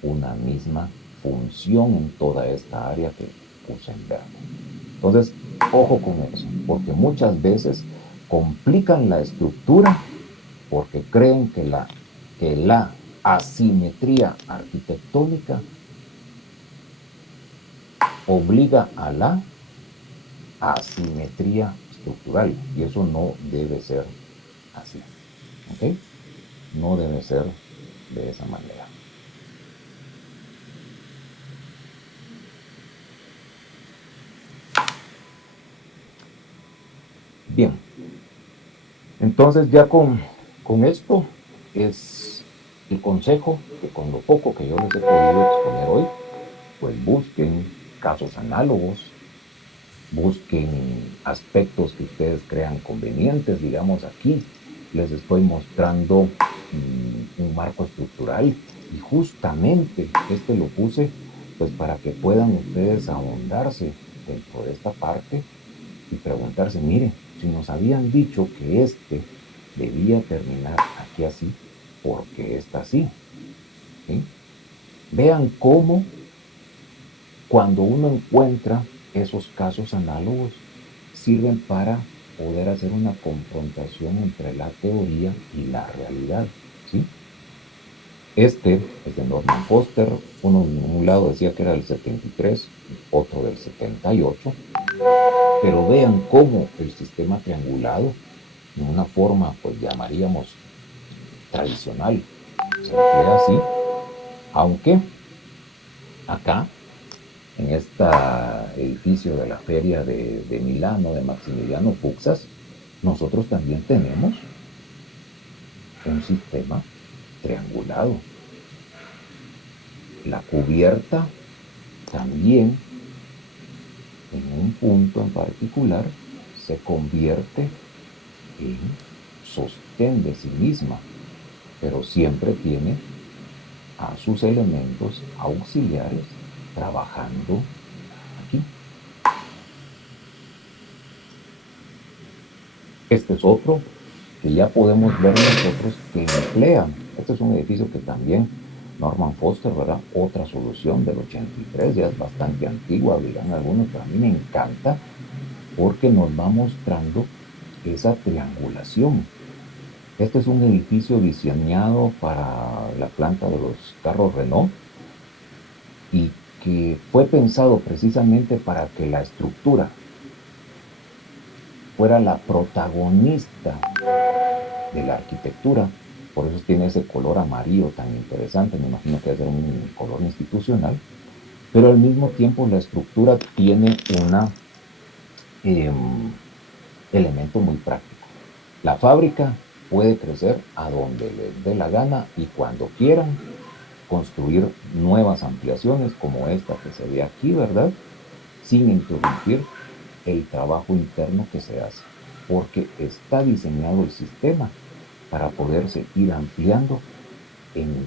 una misma función en toda esta área que puse en verde. Entonces, ojo con eso, porque muchas veces complican la estructura porque creen que la asimetría arquitectónica obliga a la asimetría estructural y eso no debe ser así, ¿ok? No debe ser de esa manera. Bien, entonces ya con esto es el consejo que con lo poco que yo les he podido exponer hoy, pues busquen casos análogos, busquen aspectos que ustedes crean convenientes. Digamos, aquí les estoy mostrando un marco estructural y justamente este lo puse pues para que puedan ustedes ahondarse dentro de esta parte y preguntarse, miren, si nos habían dicho que este debía terminar aquí así, ¿por qué está así? ¿Sí? Vean cómo cuando uno encuentra esos casos análogos, sirven para poder hacer una confrontación entre la teoría y la realidad, ¿sí? Este es de Norman Foster, uno en un lado decía que era del 73, otro del 78, pero vean cómo el sistema triangulado, en una forma, pues llamaríamos tradicional, se emplea así, aunque acá en este edificio de la feria de Milano, de Maximiliano Fuxas, nosotros también tenemos un sistema triangulado. La cubierta también, en un punto en particular, se convierte en sostén de sí misma, pero siempre tiene a sus elementos auxiliares trabajando aquí. Este es otro que ya podemos ver nosotros que emplean. Este es un edificio que también Norman Foster, ¿verdad? Otra solución del 83, ya es bastante antigua, dirán algunos, pero a mí me encanta porque nos va mostrando esa triangulación. Este es un edificio diseñado para la planta de los carros Renault y que fue pensado precisamente para que la estructura fuera la protagonista de la arquitectura. Por eso tiene ese color amarillo tan interesante, me imagino que es un color institucional, pero al mismo tiempo la estructura tiene un elemento muy práctico. La fábrica puede crecer a donde les dé la gana y cuando quieran construir nuevas ampliaciones como esta que se ve aquí, ¿verdad? Sin interrumpir el trabajo interno que se hace, porque está diseñado el sistema para poderse ir ampliando en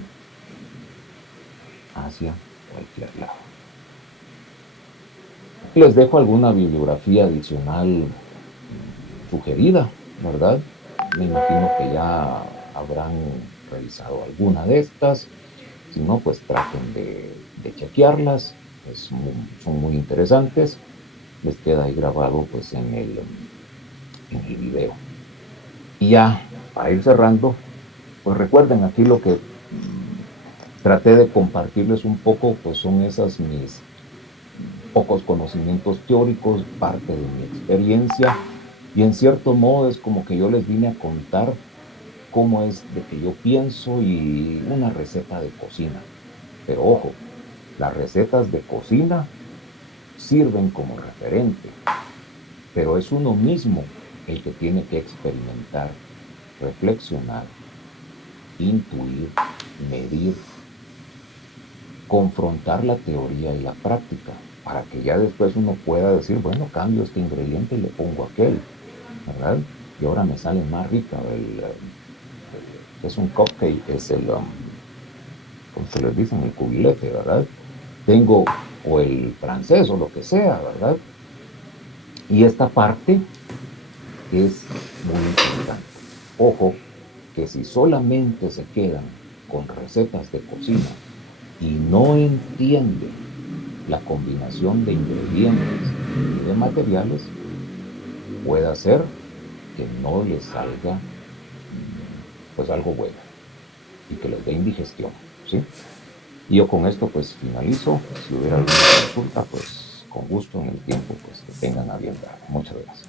hacia cualquier lado. Les dejo alguna bibliografía adicional sugerida, ¿verdad? Me imagino que ya habrán revisado alguna de estas. Si no, pues traten de chequearlas. Son muy interesantes. Les queda ahí grabado pues en el video. Y ya, para ir cerrando, pues recuerden aquí lo que traté de compartirles un poco, pues son esas mis pocos conocimientos teóricos, parte de mi experiencia, y en cierto modo es como que yo les vine a contar cómo es de que yo pienso y una receta de cocina. Pero ojo, las recetas de cocina sirven como referente, pero es uno mismo el que tiene que experimentar, reflexionar, intuir, medir, confrontar la teoría y la práctica, para que ya después uno pueda decir, bueno, cambio este ingrediente y le pongo aquel, ¿verdad? Y ahora me sale más rica. Es un cupcake, es como se les dice, el cubilete, ¿verdad? Tengo, o el francés, o lo que sea, ¿verdad? Y esta parte es muy importante. Ojo, que si solamente se quedan con recetas de cocina y no entienden la combinación de ingredientes y de materiales, puede ser que no les salga pues algo bueno y que les dé indigestión, ¿sí? Y yo con esto pues finalizo. Si hubiera alguna consulta, pues con gusto en el tiempo pues que tengan a bien dar. Muchas gracias.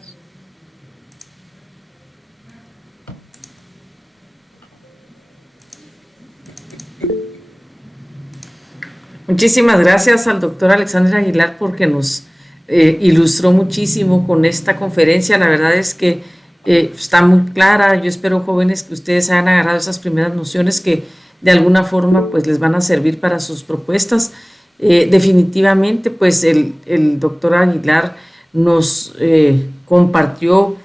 Muchísimas gracias al doctor Alexander Aguilar porque nos ilustró muchísimo con esta conferencia. La verdad es que está muy clara. Yo espero, jóvenes, que ustedes hayan agarrado esas primeras nociones que de alguna forma pues les van a servir para sus propuestas. Definitivamente, pues el doctor Aguilar nos compartió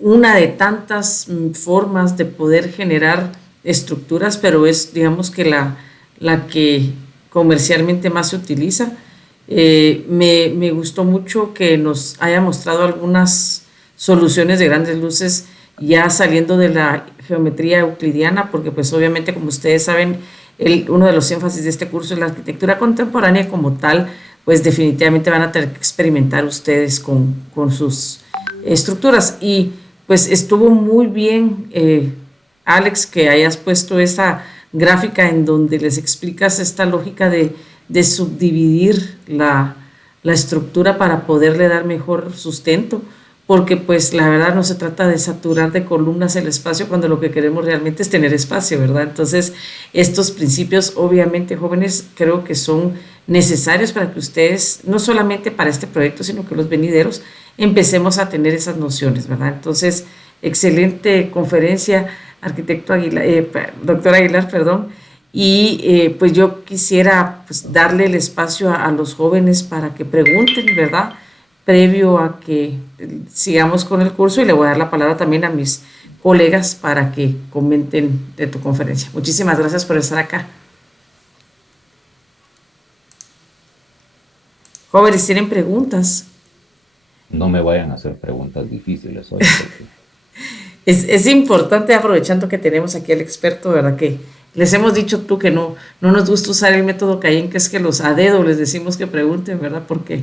una de tantas formas de poder generar estructuras, pero es, digamos que la que comercialmente más se utiliza. Me gustó mucho que nos haya mostrado algunas soluciones de grandes luces ya saliendo de la geometría euclidiana, porque pues obviamente, como ustedes saben, uno de los énfasis de este curso es la arquitectura contemporánea como tal, pues definitivamente van a tener que experimentar ustedes con sus estructuras. Y pues estuvo muy bien, Alex, que hayas puesto esa gráfica en donde les explicas esta lógica de subdividir la estructura para poderle dar mejor sustento, porque pues la verdad no se trata de saturar de columnas el espacio cuando lo que queremos realmente es tener espacio, ¿verdad? Entonces, estos principios obviamente, jóvenes, creo que son necesarios para que ustedes, no solamente para este proyecto, sino que los venideros, empecemos a tener esas nociones, ¿verdad? Entonces, excelente conferencia, arquitecto Aguilar, doctor Aguilar, perdón. Y pues yo quisiera pues, darle el espacio a los jóvenes para que pregunten, ¿verdad? Previo a que sigamos con el curso, y le voy a dar la palabra también a mis colegas para que comenten de tu conferencia. Muchísimas gracias por estar acá. Jóvenes, ¿tienen preguntas? No me vayan a hacer preguntas difíciles hoy, porque Es importante, aprovechando que tenemos aquí al experto, ¿verdad? Que les hemos dicho tú que no nos gusta usar el método Caín, que es que los a dedo les decimos que pregunten, ¿verdad? Porque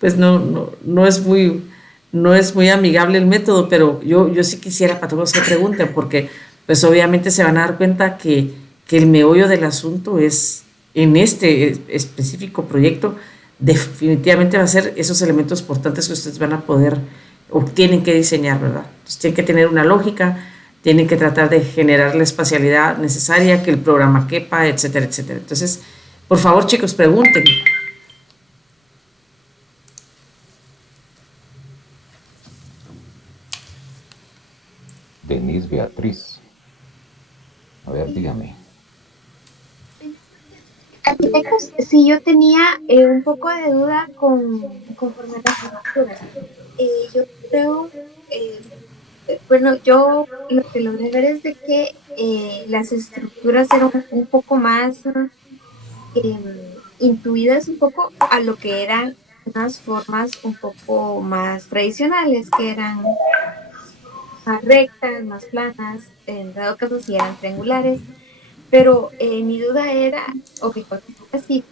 pues no es muy amigable el método, pero yo sí quisiera para todos que pregunten, porque pues obviamente se van a dar cuenta que el meollo del asunto es en este específico proyecto, definitivamente va a ser esos elementos importantes que ustedes van a poder o tienen que diseñar, ¿verdad? Entonces tienen que tener una lógica, tienen que tratar de generar la espacialidad necesaria, que el programa quepa, etcétera, etcétera. Entonces, por favor, chicos, pregunten. Denise Beatriz, a ver, dígame. Arquitectos, sí, yo tenía un poco de duda conforme a las estructuras. Yo creo, bueno, yo lo que logré ver es de que las estructuras eran un poco más intuidas un poco a lo que eran unas formas un poco más tradicionales, que eran más rectas, más planas, en dado caso si eran triangulares, pero mi duda era, o mi consulta, si